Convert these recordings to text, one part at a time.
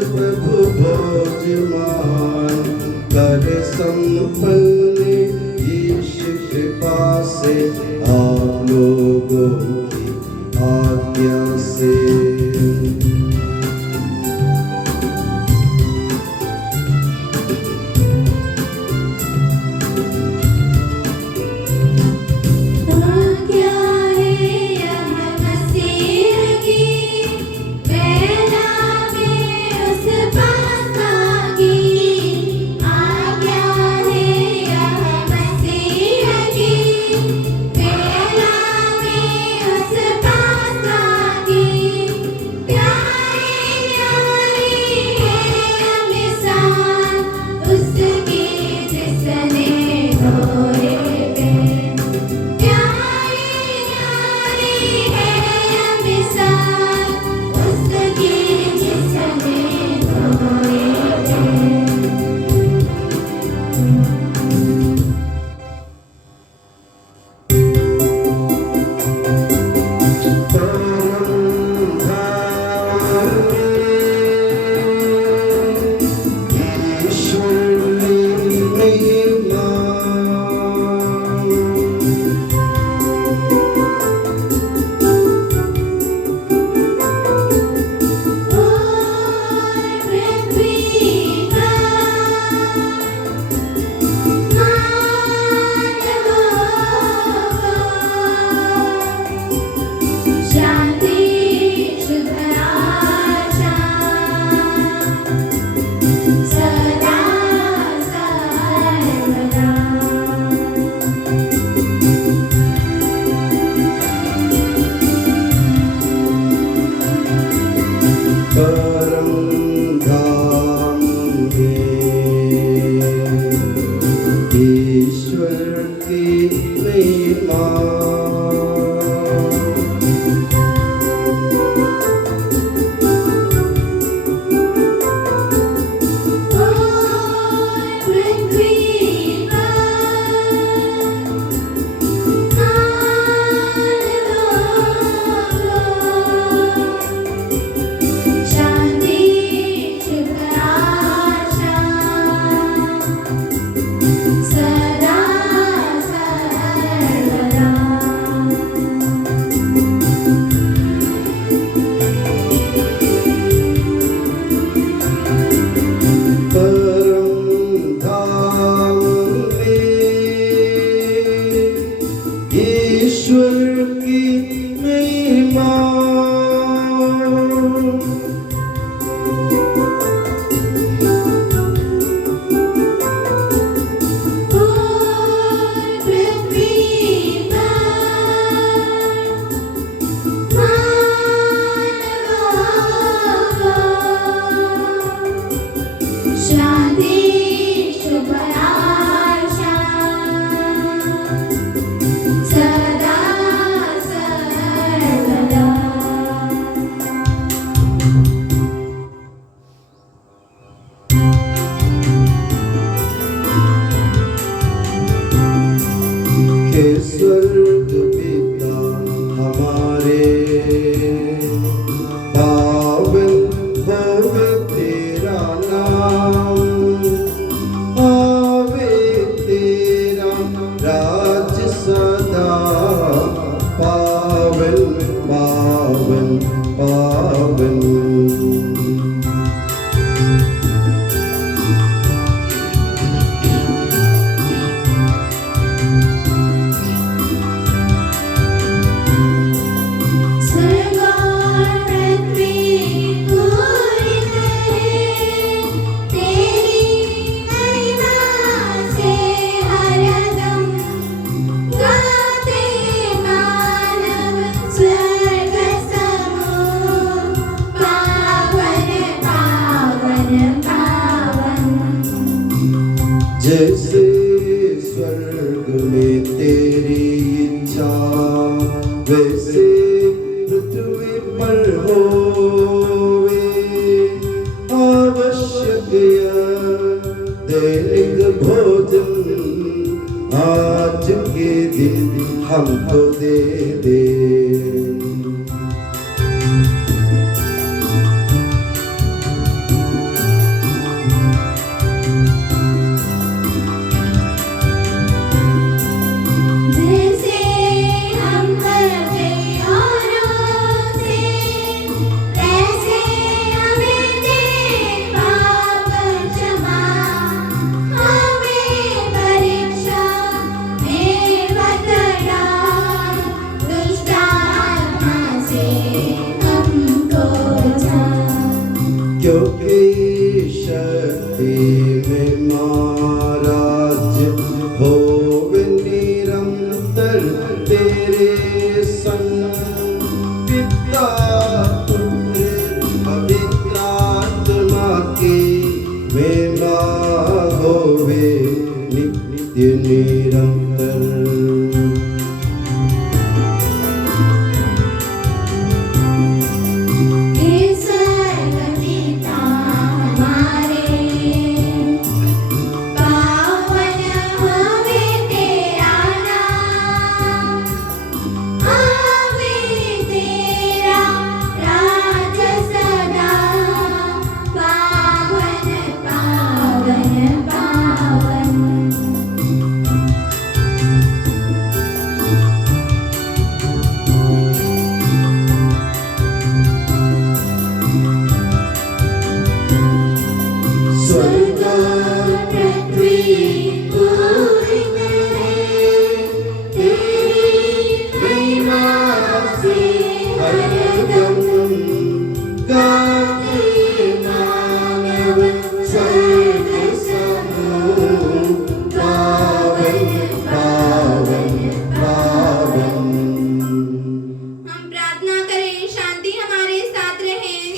प्रभु भोजमान कर संपन्न यीशु कृपा से आप लोगों की आज्ञा से। जैसे स्वर्ग में तेरी इच्छा वैसे पृथ्वी पर होवे। आवश्यक दैनिक भोजन आज के दिन हमको दे दे। क्योंकि शक्ति में महाराज होवे निरंतर तेरे संग। पिता पुत्र पवित्र आत्मा की महिमा होवे नित्य निरंतर।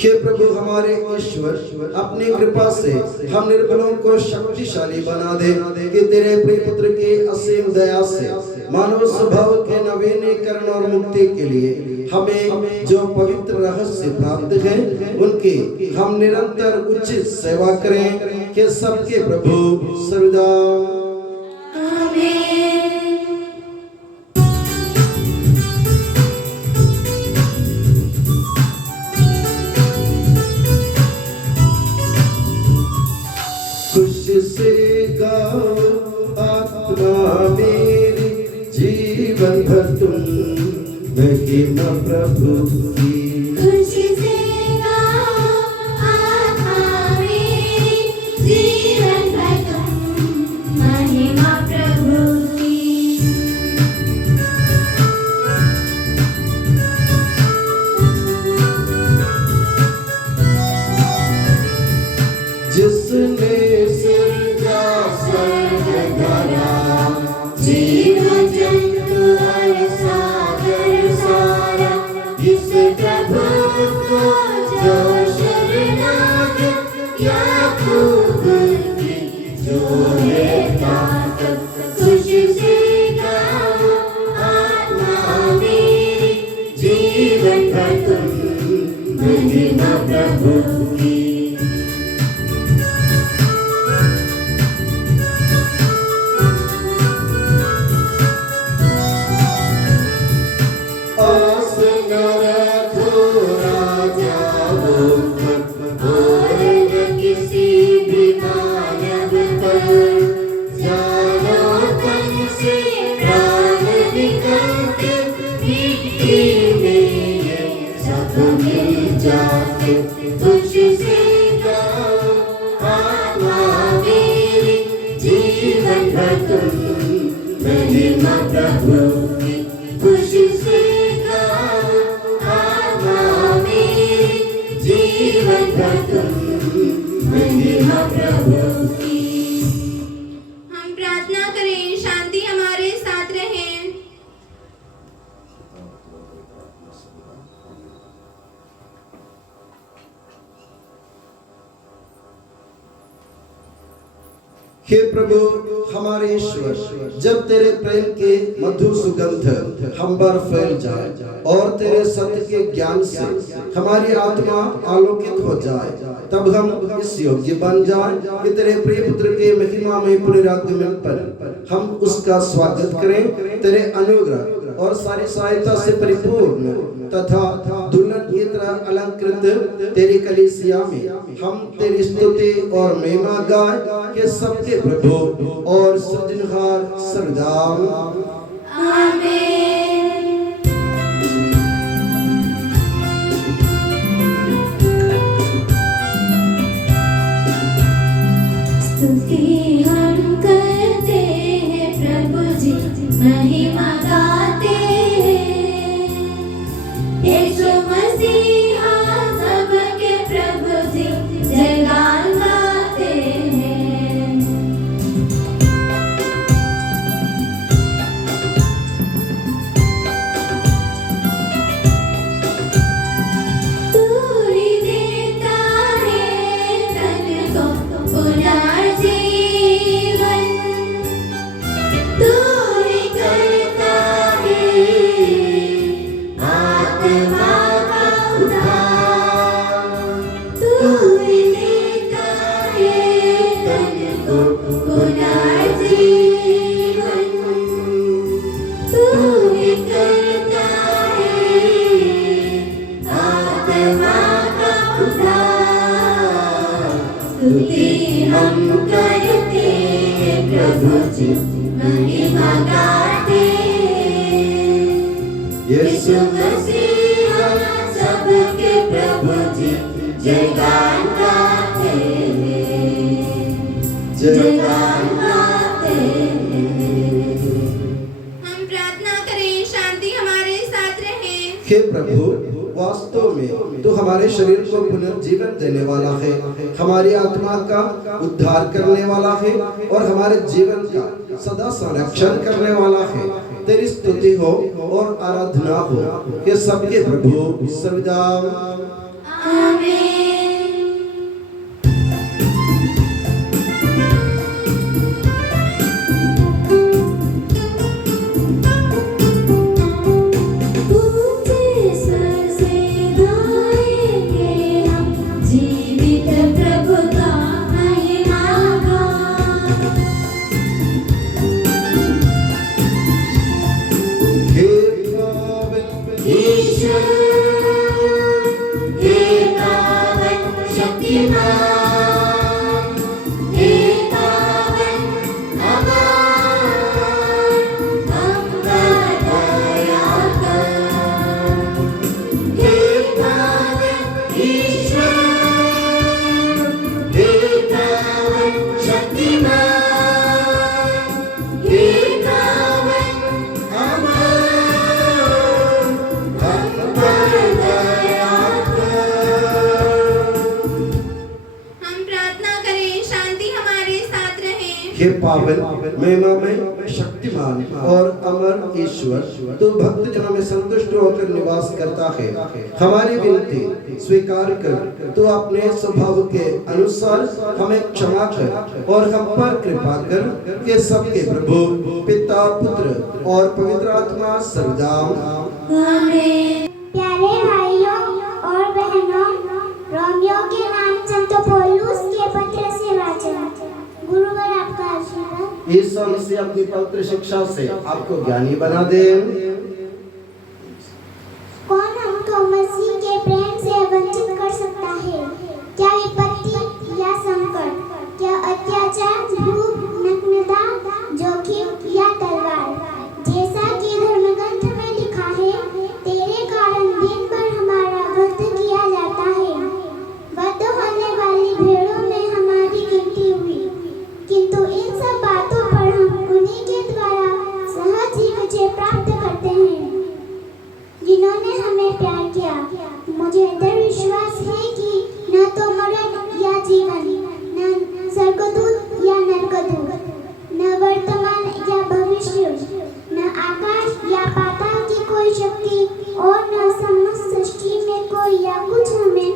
हे प्रभु हमारे ईश्वर, अपनी कृपा से हम निर्बलों को शक्तिशाली बना दे कि तेरे प्रिय पुत्र की असीम दया से मानव स्वभाव के नवीनीकरण और मुक्ति के लिए हमें जो पवित्र रहस्य प्राप्त है उनकी हम निरंतर उचित सेवा करें कि सबके प्रभु सर्वदा से गाओ आत्मा मेरी, जीवन भर तुम महिमा प्रभु की। खुशी से गाओ आत्मा मेरी, जीवन भर तुम महिमा प्रभु की। जिसने जीवन जंतु और सागर सारा, इस प्रभु को जो शरणागत याकूब की जो है ताकत। खुशी से गाओ आत्मा मेरी, जीवन भर तुम महिमा प्रभु की। खुशी से गाओ आत्मा मेरी, जीवन भर तुम महिमा प्रभु की। खुशी से गाओ आत्मा मेरी, जीवन भर तुम महिमा प्रभु की। हम प्रार्थना करें, शांति हमारे साथ रहे। हे प्रभु हमारे ईश्वर, जब तेरे प्रेम के मधुर सुगंध हम पर फैल जाए और तेरे सत्य के ज्ञान से हमारी आत्मा आलोकित हो जाए, तब हम इस योग्य बन जाए कि तेरे प्रिय पुत्र के महिमा में पुनरागमन पर हम उसका स्वागत करें। तेरे अनुग्रह और सारी सहायता से परिपूर्ण तथा दुल्हन की तरह अलंकृत तेरी कलीसिया में हम तेरी स्तुति और महिमा गाए कि सबके प्रभु और सृजनहार सर्वदा आमीन। स्तुति हम करते हैं प्रभु जी, महिमा गाते हैं। यीशु मसीहा सबके प्रभु जी, स्तुति हम करते हैं प्रभु जी महिमा गाते यीशु मसीह सबके प्रभु जी जयगान गाते जयगान गाते। हम प्रार्थना करें शांति हमारे साथ रहे। हे प्रभु वास्तव में तू हमारे शरीर को पुनर्जीवन देने वाला है, हमारी आत्मा का उद्धार करने वाला है और हमारे जीवन का सदा संरक्षण करने वाला है। तेरी स्तुति हो और आराधना हो ये सबके प्रभु सविदा आमीन। हे पावन महिमामय शक्तिमान और अमर ईश्वर तू भक्त जनों में संतुष्ट होकर निवास करता है। हमारी विनती स्वीकार कर तू अपने स्वभाव के अनुसार हमें क्षमा कर और हम पर कृपा कर के सबके प्रभु पिता पुत्र और पवित्र आत्मा सर्वदा आमीन। प्यारे भाइयों और बहनों, रोमियो के नाम संत पौलुस के पत्र से वाचन। गुरुवर आपका आशीर्वाद। ईसा मसीह अपनी पवित्र शिक्षा से आपको ज्ञानी बना दे। कौन हमको मसीह के प्रेम से वंचित कर सकता है? क्या विपत्ति या संकट, क्या अत्याचार, भूख, नग्नता, जोखिम या तलवार? जैसा कि धर्मग्रंथ में लिखा है, तेरे कारण दिन भर हमारा वध किया जाता है। वध होने वाली भेड़ों में हमारी गिनती हुई, किंतु इन सब बातों पर हम उन्हीं के द्वारा सहज ही विजय प्राप्त करते हैं जिन्होंने हमें प्यार किया। मुझे दृढ़ विश्वास है कि न तो मरण या जीवन, न स्वर्गदूत या नरकदूत, न वर्तमान या भविष्य, न आकाश या पाताल की कोई शक्ति और न समस्त सृष्टि में कोई या कुछ हमें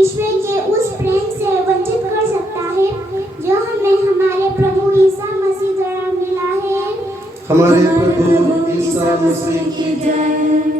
ईश्वर के उस प्रेम से वंचित कर सकता है जो हमें हमारे प्रभु ईसा मसीह द्वारा मिला है। हमारे प्रभु ईसा मसीह की जय।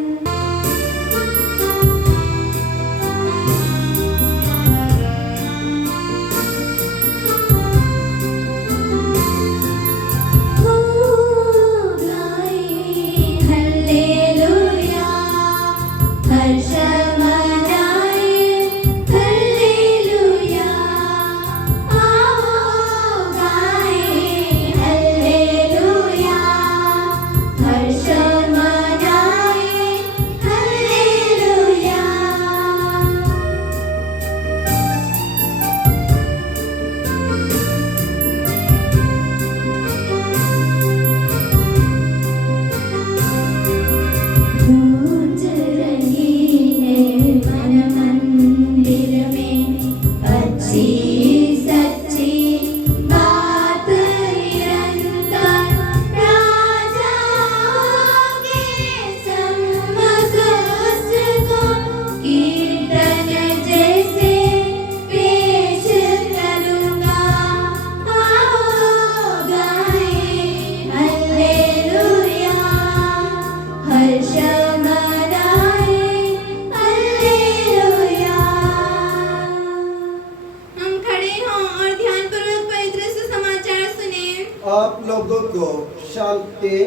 आप लोगों को शांति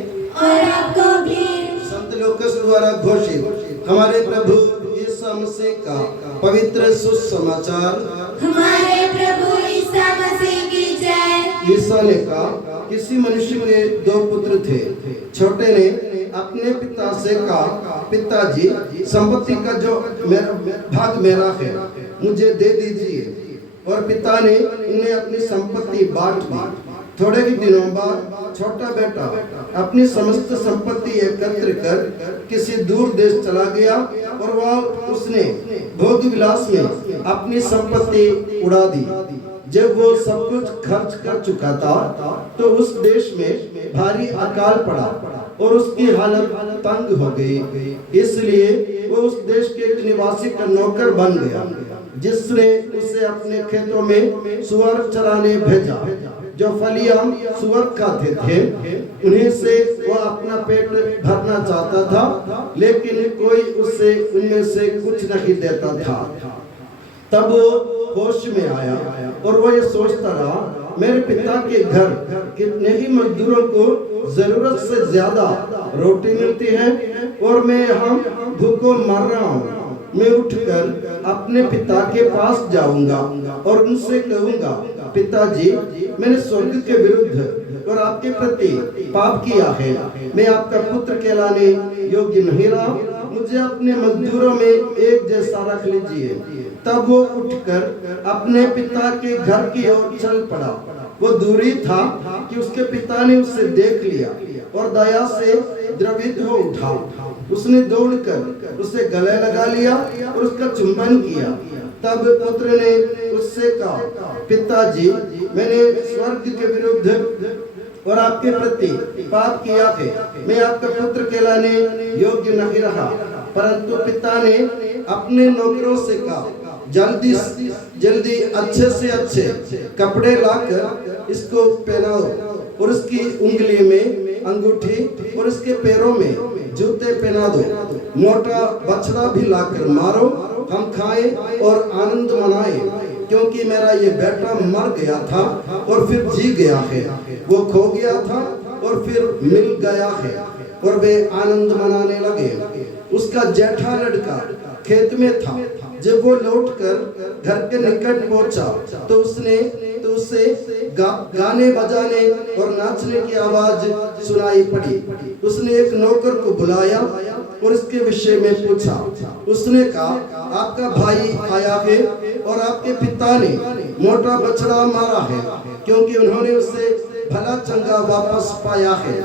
और आपको भी संत लूकास द्वारा घोषित हमारे प्रभु यीशु मसीह का पवित्र सुसमाचार हमारे प्रभु ईसा ने कहा, किसी मनुष्य के 2 पुत्र थे। छोटे ने अपने पिता से कहा, पिताजी, संपत्ति का जो भाग मेरा है मुझे दे दीजिए। और पिता ने उन्हें अपनी संपत्ति बांट दी। थोड़े ही दिनों बाद छोटा बेटा अपनी समस्त संपत्ति एकत्र कर किसी दूर देश चला गया और वह उसने भोग विलास में अपनी संपत्ति उड़ा दी। जब वो सब कुछ खर्च कर चुका था तो उस देश में भारी अकाल पड़ा और उसकी हालत तंग हो गई। इसलिए वो उस देश के एक निवासी का नौकर बन गया, जिसने उसे अपने खेतों में सुअर चराने भेजा। जो फलियां सुअर खाते थे उन्हीं से वह अपना पेट भरना चाहता था, लेकिन कोई उसे उनमें से कुछ नहीं देता था। तब वो होश में आया और वो ये सोचता रहा, मेरे पिता के घर कितने ही मजदूरों को जरूरत से ज्यादा रोटी मिलती है और मैं यहाँ भूखों मर रहा हूँ। मैं उठकर अपने पिता के पास जाऊंगा और उनसे कहूंगा, पिताजी, मैंने स्वर्ग के विरुद्ध और आपके प्रति पाप किया है। मैं आपका पुत्र कहलाने योग्य नहीं रहा। मुझे अपने मजदूरों में एक जैसा रख लीजिए। तब वो उठकर अपने पिता के घर की ओर चल पड़ा। वो दूरी था कि उसके पिता ने उसे देख लिया और दया से द्रवित हो उठा। उसने दौड़कर उसे गले लगा लिया और उसका चुंबन किया। तब पुत्र ने उससे कहा, पिताजी, मैंने स्वर्ग के विरुद्ध और आपके प्रति पाप किया है। मैं आपका पुत्र कहलाने योग्य नहीं रहा। परंतु पिता ने अपने नौकरों से कहा, जल्दी जल्दी अच्छे से अच्छे कपड़े लाकर इसको पहनाओ और उसकी उंगली में अंगूठी और इसके पैरों में जूते पहना दो। मोटा बछड़ा भी लाकर मारो, हम खाएं और आनंद मनाएं, क्योंकि मेरा ये बेटा मर गया था और फिर जी गया है, वो खो गया था और फिर मिल गया है। और वे आनंद मनाने लगे। उसका जेठा लड़का खेत में था। जब वो लौटकर घर के निकट पहुंचा तो उसे गाने बजाने और नाचने की आवाज सुनाई पड़ी। उसने एक नौकर को बुलाया और इसके विषय में पूछा। उसने कहा, आपका भाई आया है और आपके पिता ने मोटा बछड़ा मारा है, क्योंकि उन्होंने उसे भला चंगा वापस पाया है।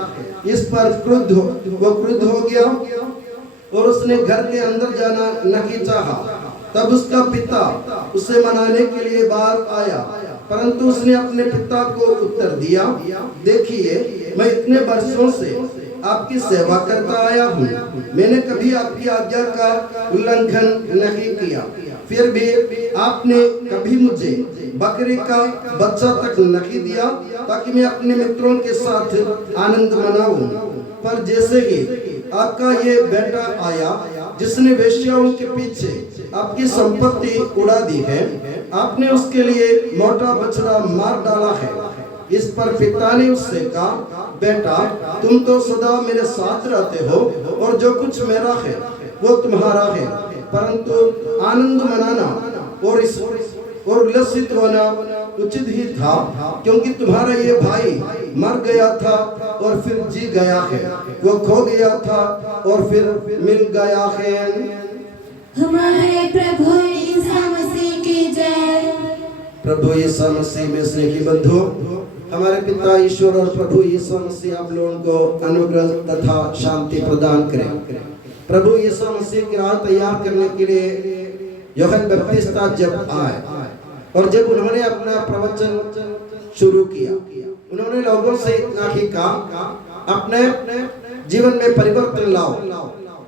इस पर क्रुद्ध हो गया और उसने घर के अंदर जाना नहीं चाहा। तब उसका पिता उसे मनाने के लिए बाहर आया, परंतु उसने अपने पिता को उत्तर दिया, देखिए, मैं इतने वर्षों से आपकी सेवा करता आया हूँ। मैंने कभी आपकी आज्ञा का उल्लंघन नहीं किया। फिर भी आपने कभी मुझे बकरी का बच्चा तक नहीं दिया ताकि मैं अपने मित्रों के साथ आनंद मनाऊं। पर जैसे ही आपका ये बेटा आया जिसने वेश्याओं के पीछे आपकी संपत्ति उड़ा दी है, आपने उसके लिए मोटा बछड़ा मार डाला है। इस पर पिता ने उससे कहा, बेटा, तुम तो सदा मेरे साथ रहते हो और जो कुछ मेरा है वो तुम्हारा है, परंतु आनंद मनाना और उल्लसित होना उचित ही था, क्योंकि तुम्हारा ये भाई मर गया था और फिर जी गया है, वो खो गया था और फिर मिल गया है। हमारे प्रभु ईसा मसीह की जय। प्रभु ईसा मसीह में स्नेही बंधु, हमारे पिता ईश्वर और प्रभु ईसा मसीह आप लोगों को अनुग्रह तथा शांति प्रदान करें। प्रभु ईसा मसीह की राह तैयार करने के लिए यूहन्ना बपतिस्ता जब आए और जब उन्होंने अपना प्रवचन शुरू किया, उन्होंने लोगों से इतना ही कहा, अपने जीवन में परिवर्तन लाओ।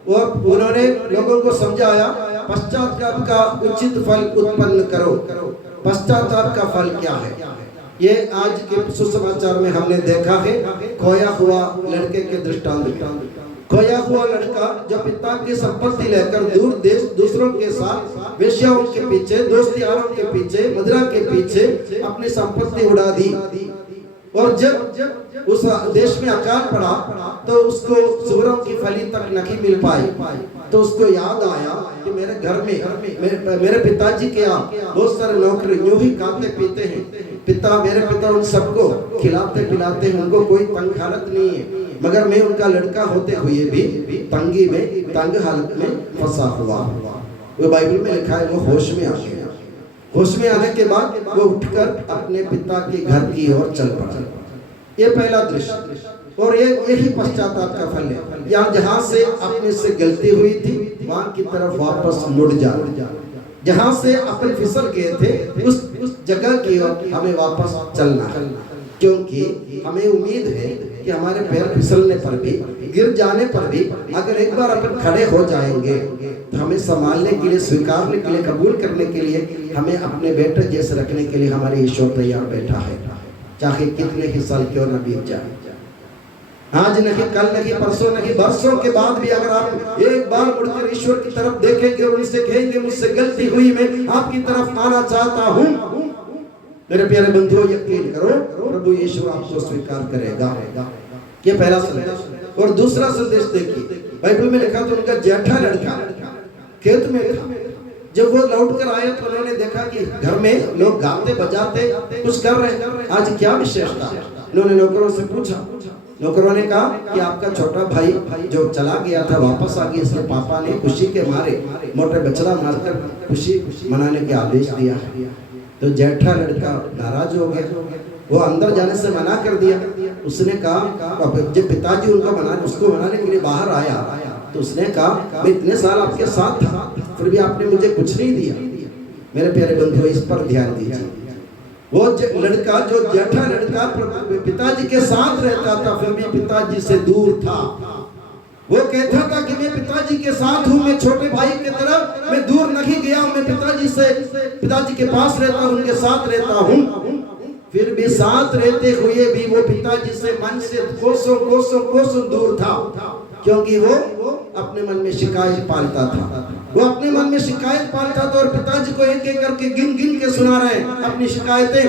और उन्होंने लोगों को समझाया, पश्चाताप का उचित फल उत्पन्न करो। पश्चाताप का फल क्या है? ये आज के सुसमाचार में हमने देखा है, खोया हुआ लड़के के दृष्टांत में। खोया हुआ लड़का जो पिता की संपत्ति लेकर दूर देश दूसरों के साथ वेश्याओं के पीछे, दोस्त यारों के पीछे, मदिरा के पीछे अपनी संपत्ति उड़ा दी। और जब उस देश में अकाल पड़ा तो उसको सूअरों की फली तक नहीं मिल पाई। तो उसको याद आया कि मेरे घर में मेरे पिताजी के यहाँ बहुत सारे नौकर यूं ही खाते पीते हैं, मेरे पिता उन सबको खिलाते पिलाते हैं, उनको कोई तंग हालत नहीं है, मगर मैं उनका लड़का होते हुए भी तंग हालत में फंसा हुआ। वो बाइबल में लिखा है, वो होश में आ गया। होश में आने के बाद वो उठकर अपने पिता के घर की ओर चल पड़ा। ये पहला दृश्य, और यही पश्चाताप का फल है। यहाँ जहाँ से अपने से गलती हुई थी वहां की तरफ वापस मुड़ जाना, जहाँ से अपन फिसल गए थे उस जगह की ओर हमें वापस चलना है, क्योंकि हमें उम्मीद है कि हमारे पैर फिसलने पर भी, गिर जाने पर भी अगर एक बार अपन खड़े हो जाएंगे तो हमें संभालने के लिए, स्वीकारने के लिए, कबूल करने के लिए, हमें अपने बेटे जैसे रखने के लिए हमारे ईश्वर तैयार बैठा है, चाहे कितने ही साल क्यों न बीत जाए। आज नहीं, कल नहीं, परसों नहीं, बरसों के बाद भी अगर आप एक बार मुड़कर ईश्वर की तरफ देखेंगे और उनसे कहेंगे मुझसे गलती हुई, मैं आपकी तरफ आना चाहता हूँ, मेरे प्यारे बंधुओं यकीन करो प्रभु यीशु आपको स्वीकार करेगा। ये पहला संदेश। और दूसरा संदेश देखिए, बाइबल में लिखा तो उनका जेठा लड़का खेत में था। जब वो लौट कर आए तो उन्होंने देखा कि घर में लोग गाते बजाते कुछ कर रहे हैं, आज क्या विशेषता। उन्होंने नौकरों से पूछा, नौकरों ने कहा कि आपका छोटा भाई जो चला गया था वापस आ गया, इसलिए पापा ने खुशी के मारे मोटे बछड़ा मारकर खुशी मनाने के आदेश दिया है। तो जेठा लड़का नाराज हो गया, वो अंदर जाने से मना कर दिया। उसने कहा, जब पिताजी उसको मनाने के लिए बाहर आया तो उसने कहा, मैं इतने साल आपके साथ था फिर भी आपने मुझे कुछ नहीं दिया। मेरे प्यारे बंधुओं इस पर ध्यान दीजिए, वो लड़का जो जेठा लड़का पिताजी के साथ रहता था फिर भी पिताजी से दूर था। वो कहता था कि मैं पिताजी के साथ हूँ, मैं छोटे भाई की तरफ मैं दूर नहीं गया हूँ, मैं पिताजी के पास रहता हूँ, उनके साथ रहता हूँ। फिर भी साथ रहते हुए भी वो पिताजी से मन से कोसों दूर था, क्योंकि वो अपने मन में शिकायत पालता था। वो अपने मन में शिकायत पालता था और पिताजी को एक एक करके गिन के सुना रहे हैं अपनी शिकायतें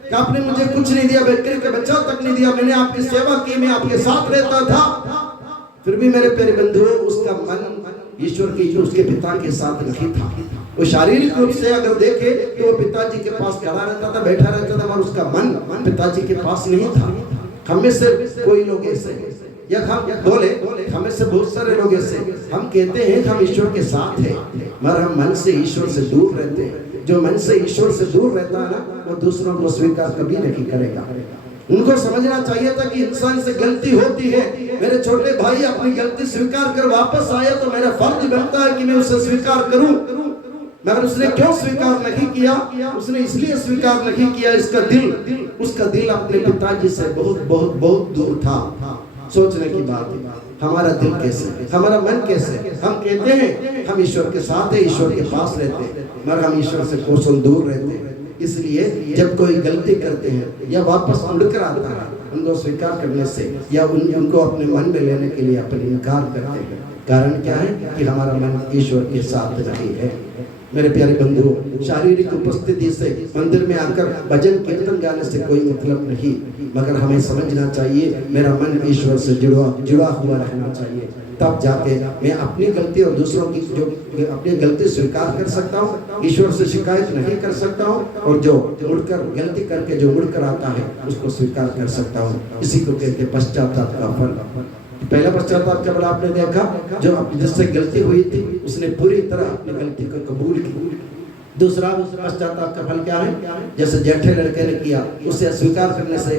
कि आपने मुझे कुछ नहीं दिया, बकरी का बच्चा तक नहीं दिया, मैंने आपकी सेवा की, मैं आपके साथ रहता था। फिर भी मेरे प्यारे बंधुओं उसका मन ईश्वर की, उसके पिता के साथ नहीं था। वो शारीरिक रूप से अगर देखे तो वो पिताजी के पास खड़ा रहता था, बैठा रहता था, और उसका मन पिताजी के पास नहीं था। हम में से कोई लोग ऐसे या हम बोले हमें से बहुत सारे लोग ऐसे, हम कहते हैं हम ईश्वर के साथ हैं मगर हम मन से ईश्वर से दूर रहते हैं। जो मन से ईश्वर से दूर रहता है ना, वो दूसरों को स्वीकार कभी नहीं करेगा। उनको समझना चाहिए था कि इंसान से गलती होती है। मेरे छोटे भाई अपनी गलती स्वीकार कर वापस आया तो मेरा फर्ज बनता है कि मैं उसे स्वीकार करूं, मगर उसने क्यों स्वीकार नहीं किया? उसने इसलिए स्वीकार नहीं किया, उसका दिल अपने पिताजी से बहुत बहुत बहुत दूर था। सोचने की बात है, हमारा दिल कैसे, हमारा मन कैसे। हम कहते हैं हम ईश्वर के साथ है, ईश्वर के पास रहते हैं, मगर हम ईश्वर से कोसों दूर रहते हैं। इसलिए जब कोई गलती करते हैं या वापस मुड़कर आता है, उनको स्वीकार करने से या उनको अपने मन में लेने के लिए अपन इनकार करते हैं। कारण क्या है कि हमारा मन ईश्वर के साथ नहीं है। मेरे प्यारे बंधुओं, शारीरिक उपस्थिति से मंदिर में आकर भजन कीर्तन गाने से कोई मतलब नहीं, मगर हमें समझना चाहिए मेरा मन ईश्वर से जुड़ा हुआ रहना चाहिए। तब जाके मैं अपनी गलती और दूसरों की जो अपनी गलती स्वीकार कर सकता हूँ, ईश्वर से शिकायत नहीं कर सकता हूँ, और जो मुड़कर गलती करके जो मुड़कर आता है उसको स्वीकार कर सकता हूँ। इसी को कहते हैं पश्चाताप का फल। पहला पश्चाताप का फल आपने देखा, जो जिससे गलती हुई थी उसने पूरी तरह अपनी गलती को कबूल की। दूसरा पश्चाताप का फल क्या है? जैसे जेठे लड़के ने किया, उसे स्वीकार करने से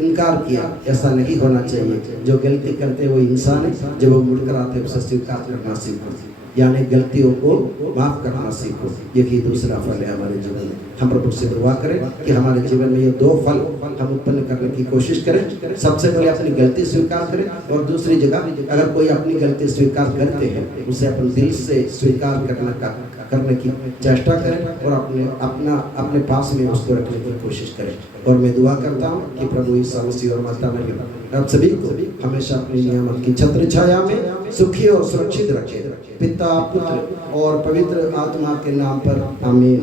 इनकार किया। ऐसा नहीं होना चाहिए। जो गलती करते वो इंसान है, जब वो मुड़कर आते उसे स्वीकार करना सीखो, यानी गलतियों को माफ करना सीखो। यही दूसरा फल है हमारे जीवन में। हम प्रभु से दुआ करें कि हमारे जीवन में ये दो फल हम उत्पन्न करने की कोशिश करें। सबसे पहले अपनी गलती स्वीकार करें, और दूसरी जगह अगर कोई अपनी गलती स्वीकार करते हैं उसे अपन दिल से स्वीकार करने की चेष्टा करें और अपने पास में उसको रखने की कोशिश करें। और मैं दुआ करता हूँ कि प्रभु ईसा मसीह और माता मरियम आप सभी को हमेशा अपनी नियामत की छत्र छाया में सुखी और सुरक्षित रखे। पिता, पुत्र और पवित्र आत्मा के नाम पर आमीन।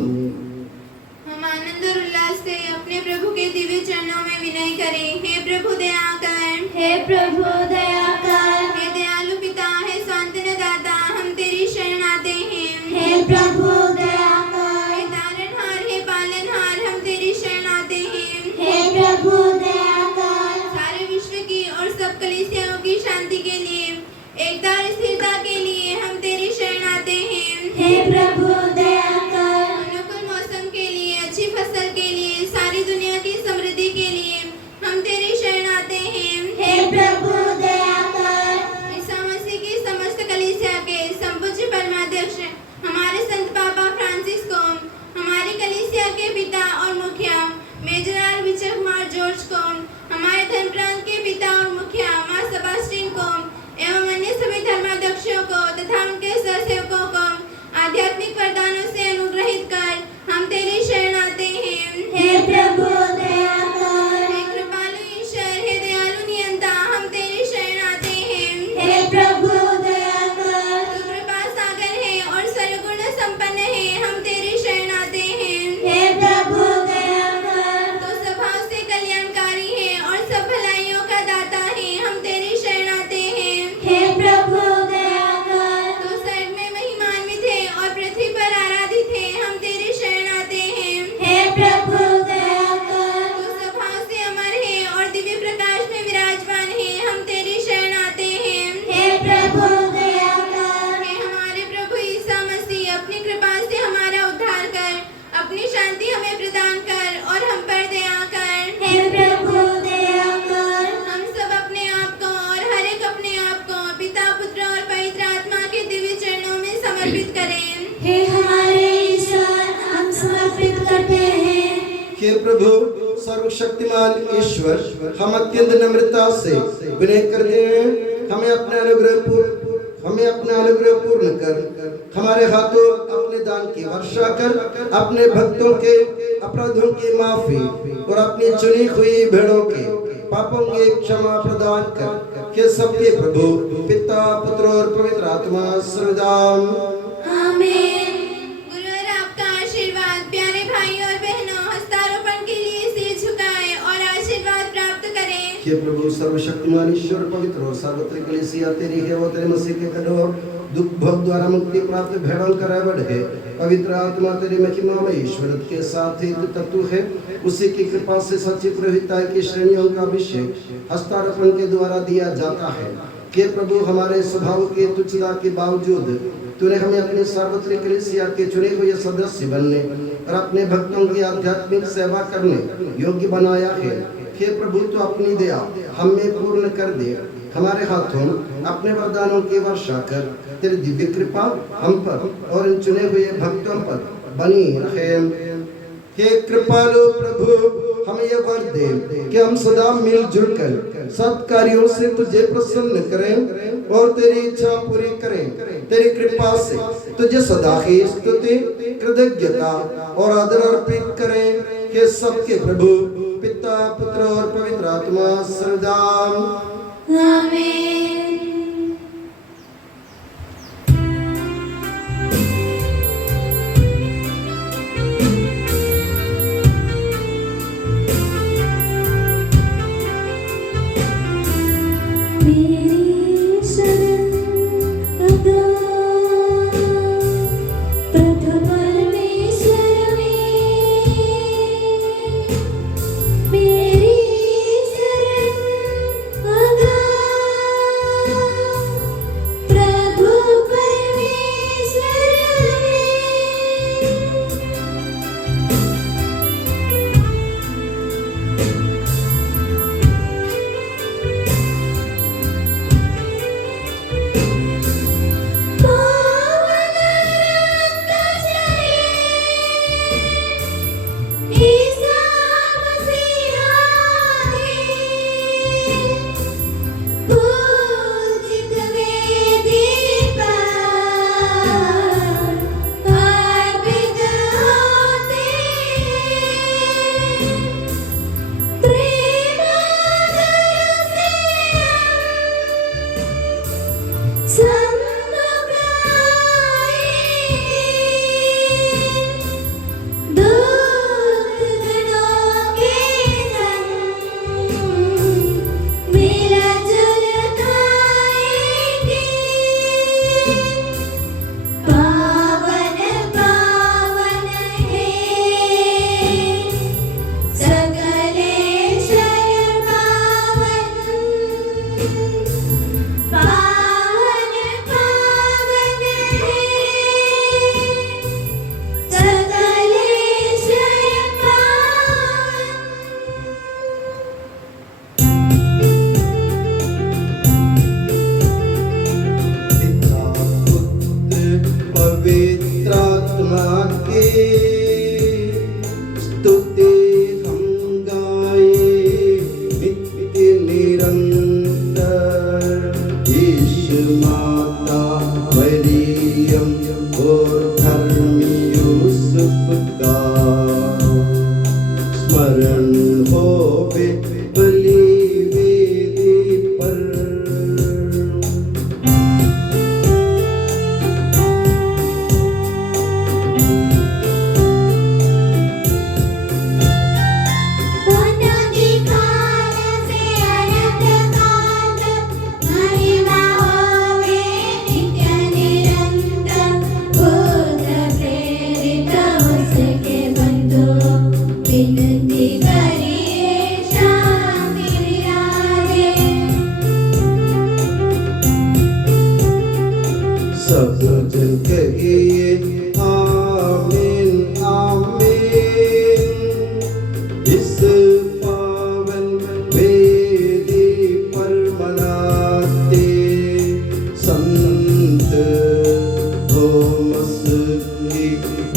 हम आनंद और उल्लास से अपने प्रभु के दिव्य चरणों में विनय करें। हे प्रभु दया कर, हे प्रभु दया कर, हे दयालु पिता, हे सांत्वना दाता, हम अर्पित करते हैं। हे प्रभु सर्वशक्तिमान ईश्वर, हम अत्यंत नम्रता से विनय करते हैं, हमें अपना अनुग्रह पूर्ण कर हमारे हाथों अपने दान की वर्षा कर, अपने भक्तों के अपराधों की माफी और अपनी चुनी हुई भेड़ों के पापों की क्षमा प्रदान कर। हे सबके प्रभु पिता पुत्र और पवित्र आत्मा सर्वदा आमीन। गुरुवर आपका आशीर्वाद प्यारे भाई और बहनों हस्तारोपण के लिए सिर झुकाएं और आशीर्वाद प्राप्त करें। हे प्रभु सर्वशक्तिमान ईश्वर पवित्र और सार्वत्रिक कलीसिया तेरी है वो तेरे मसीह के कठोर दुख भोग द्वारा मुक्ति प्राप्त भेड़ों का रावण है। पवित्र आत्मा तेरी महिमा में ईश्वर के साथ एक तत्व है, उसी की कृपा से सच्ची पुरोहिताई की श्रेणियों का अभिषेक हस्तारोपण के द्वारा दिया जाता है। हे प्रभु हमारे स्वभाव की तुच्छता के बावजूद तूने हमें अपने सार्वत्रिक कलीसिया के चुने हुए सदस्य बनने और अपने भक्तों की आध्यात्मिक सेवा करने योग्य बनाया है। हे प्रभु तू अपनी दया हम में पूर्ण कर दे, हमारे हाथों अपने वरदानों की वर्षा कर, तेरी दिव्य कृपा हम पर और इन चुने हुए भक्तों पर बनी रहे। हे कृपालु प्रभु हमें यह वर दे कि हम सदा मिलजुल कर सत्कार्यों से तुझे प्रसन्न करें और तेरी इच्छा पूरी करें। तेरी कृपा से तुझे सदा ही स्तुति कृतज्ञता और आदर अर्पित करें। हे सबके प्रभु पिता पुत्र और पवित्र आत्मा सर्वदा आमीन।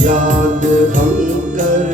याद हम कर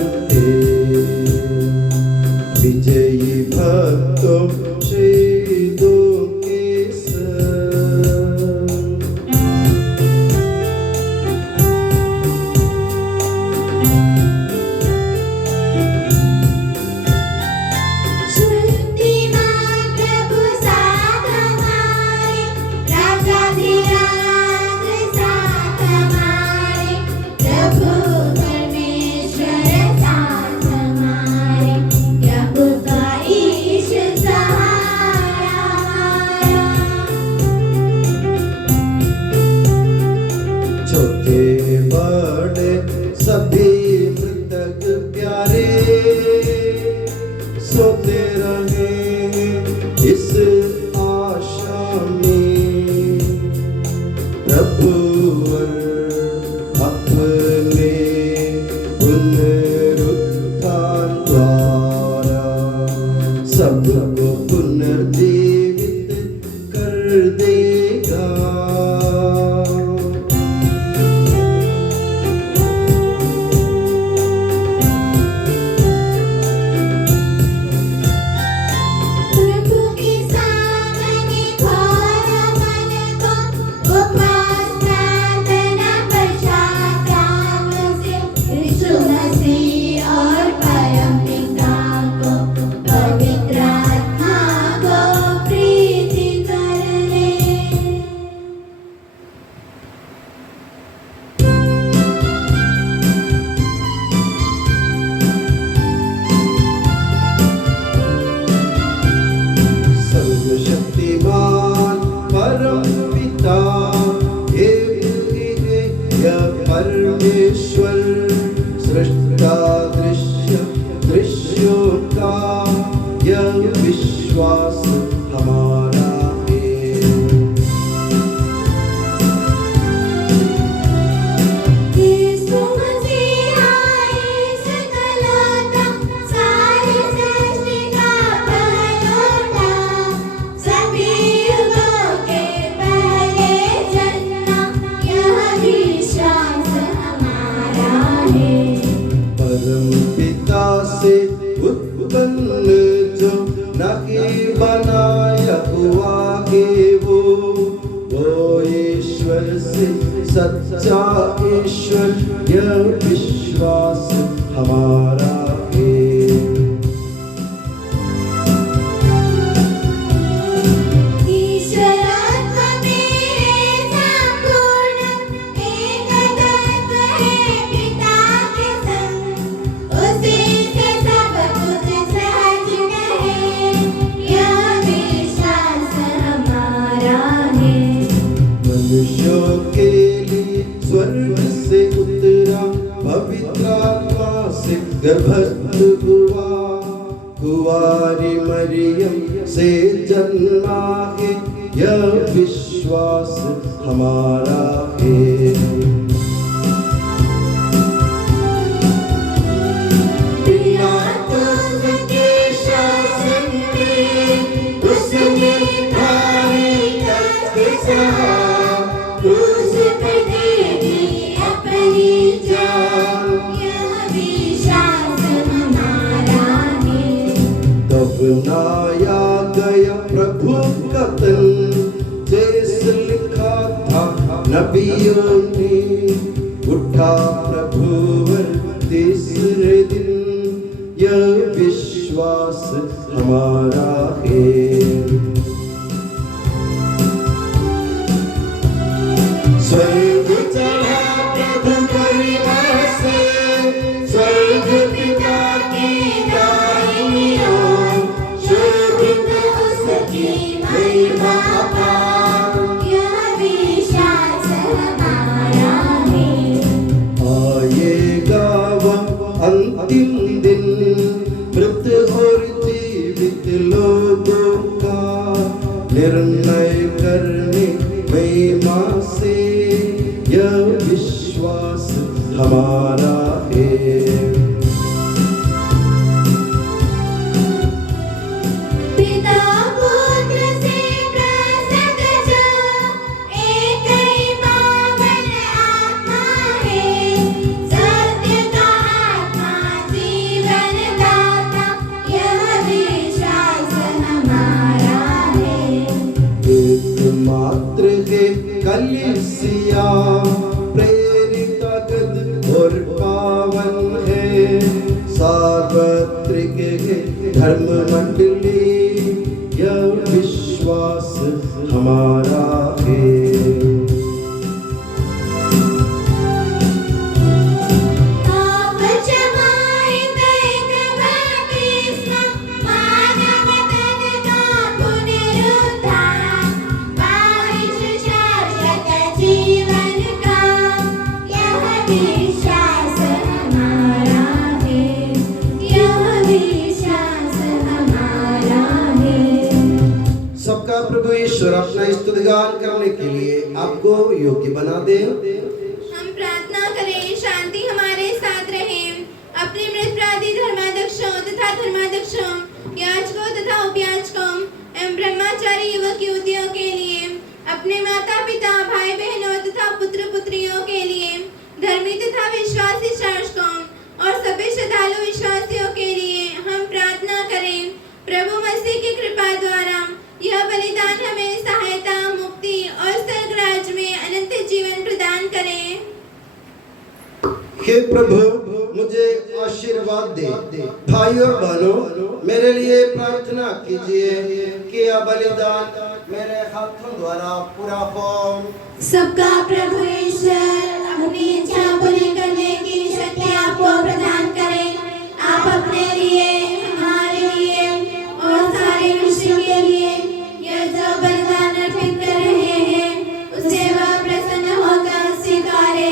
पवित्रता से उत्पन्न जो नहीं बनाया हुआ है वो ईश्वर से सच्चा ईश्वर, यह विश्वास हमारा है। मनुष्यों के लिए स्वर्ग से उतरा, पवित्र आत्मा से गर्भस्थ हुआ, कुंवारी मरियम से जन्मा है, यह विश्वास हमारा है। दफनाया गया प्रभु का तन, जैसे लिखा था नबियों ने, उठा प्रभु तीसरे दिन, यह विश्वास हमारा है। स्वर्ग चढ़ा प्रभु महिमा से, स्वर्ग पिता की दाहिनी ओर, शोभित उसकी महिमा पार, यह विश्वास हमारा है। आएगा वह अंतिम दिन, मृत और जीवित लोगों का निर्णय करने महिमा से, यह विश्वास हमारा है। पिता पुत्र से प्रसन्न जो, एक ही पावन आत्मा है, सत्य का आत्मा जीवन दाता, यह विश्वास हमारा है। एकमात्र है कलीसिया, प्रेरित और पावन है, सार्वत्रिक है धर्म मंडली, यह विश्वास हमारा है। आप जमाए एक बपतिस्मा, मानव तन का पुनरुद्धार, 22 शाश्वत जीवन का, यह विश्वास हमारा है, यह विश्वास हमारा है। सबका प्रभु ईश्वर अपना स्तुतिगान करने के लिए आपको योग्य बना दे। हम प्रार्थना करें, शांति हमारे साथ रहे। अपने मृतप्रादी धर्माध्यक्षों तथा धर्माध्यक्षों, याजकों तथा उपयाजकों एवं ब्रह्मचारी युवक युवतियों के लिए, अपने माता पिता भाई बहनों तथा पुत्र पुत्रियों के लिए, धर्मी तथा विश्वासी शासकों और सभी श्रद्धालु विश्वासियों के लिए हम प्रार्थना करें। प्रभु मसीह की कृपा द्वारा यह बलिदान हमें सहायता, मुक्ति और स्वर्ग राज्य में अनंत जीवन प्रदान करे। हे प्रभु, मुझे आशीर्वाद दे। भाई और बहनों, मेरे लिए प्रार्थना कीजिए कि यह बलिदान मेरे हाथों द्वारा पूरा हो। सबका प्रभु ईश्वर अपनी इच्छा पूरी करने की शक्ति आपको प्रदान करे। आप अपने लिए, हमारे लिए और सारे विश्व के लिए यह जो बलिदान अर्पित कर रहे हैं, उससे वह प्रसन्न होकर स्वीकारे।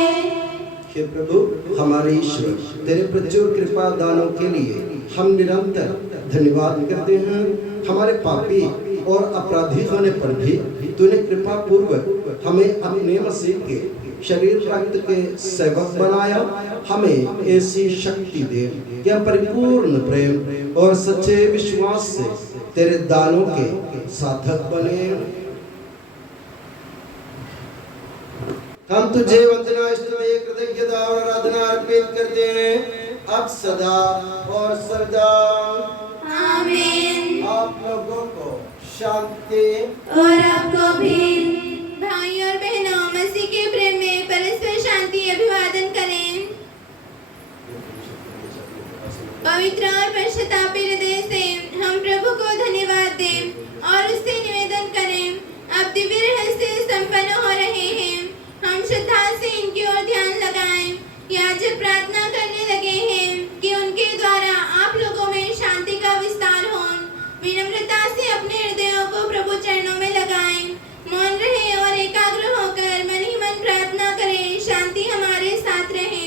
हे प्रभु हमारे ईश्वर, तेरे प्रचुर कृपा दानों के लिए हम निरंतर धन्यवाद करते हैं। हमारे पापी और अपराधी होने पर भी तूने कृपा पूर्वक हमें अपने मसीह के शरीर रक्त के सेवक बनाया। हमें ऐसी शक्ति दे कि हम परिपूर्ण प्रेम और सच्चे विश्वास से तेरे दानों के साधक बने। हम तुझे वंदना, स्तुति, कृतज्ञता और आराधना अर्पित करते हैं। अब सदा और सर्वदा। आमीन। आप लोगों को शांति। और आपको भी। भाई और बहनों, मसीह के प्रेम में परस्पर शांति अभिवादन करें। पवित्र और पश्चातापी हृदय से हम प्रभु को धन्यवाद दें और उससे निवेदन करें। अब दिव्य रहस्य संपन्न हो रहे हैं। हम श्रद्धा से इनकी ओर ध्यान लगाएं। याजक प्रार्थना करने लगे हैं कि उनके द्वारा आप लोगों में शांति का विस्तार हो। विनम्रता से अपने हृदयों को प्रभु चरणों में लगाएं। मौन रहे और एकाग्र होकर मन ही मन प्रार्थना करें। शांति हमारे साथ रहे।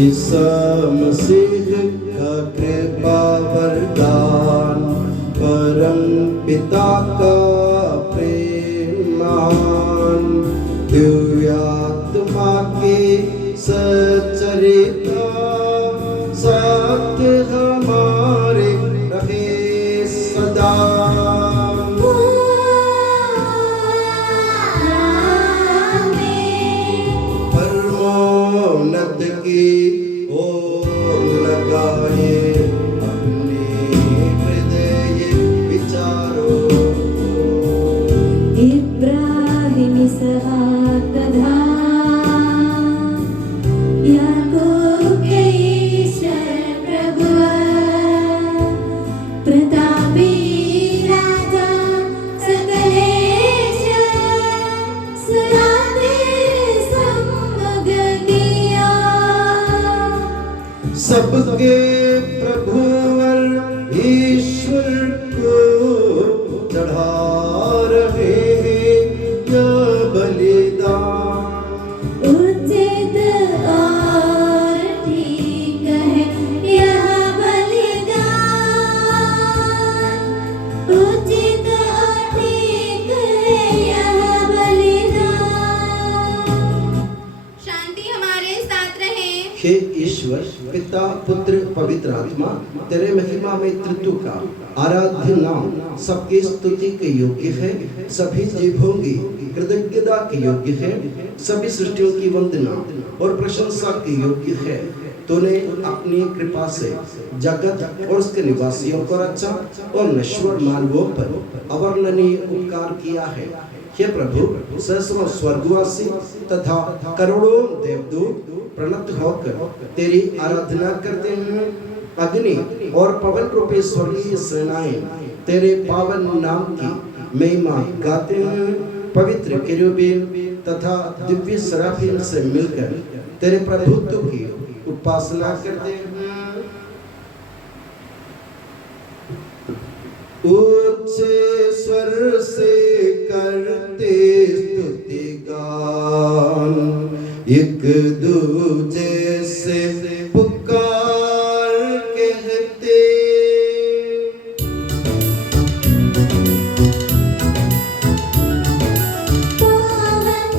ईसा मसीह का कृपा वरदान, परम पिता का प्रेम महान, दिव्य आत्मा के सचरिता साथ हमारे रहे सदा। परमोन्नत की ओर लगाए अपने हृदय विचारों को। इब्राहिम इसहाक तथा याकूब के ईश्वर प्रभुआ, प्रतापी राजा सकलेश्वर, सुनाते समग्र किया। सबके प्रभुवर ईश्वर को चढ़ा रहे हैं यह बलिदान। उचित और ठीक है यह बलिदान, उचित और ठीक है यह बलिदान। शांति हमारे साथ रहे। हे ईश्वर पिता पुत्र पवित्र आत्मा, तेरे महिमा में त्रित्व का आराध्य नाम सबकी स्तुति के योग्य है। सभी जीवों की कृतज्ञता के योग्य है। सभी सृष्टियों की वंदना और प्रशंसा के योग्य है। तूने अपनी कृपा से जगत और उसके निवासियों को रचा और नश्वर मानवों पर अवर्णनीय उपकार किया है। हे प्रभु, सहस्रों स्वर्गवासी तथा करोड़ों देवदूत प्रणत होकर तेरी आराधना करते हैं। अग्नि और पवन रूपी स्वर्गीय सेनाएं तेरे पावन नाम की महिमा गाते हैं। पवित्र केरूबीन तथा दिव्य सराफीन से मिलकर तेरे प्रभुत्व की उपासना करते हैं। उच्च स्वर से करते स्तुति गान, एक दूजे से पुकार कहते। पावन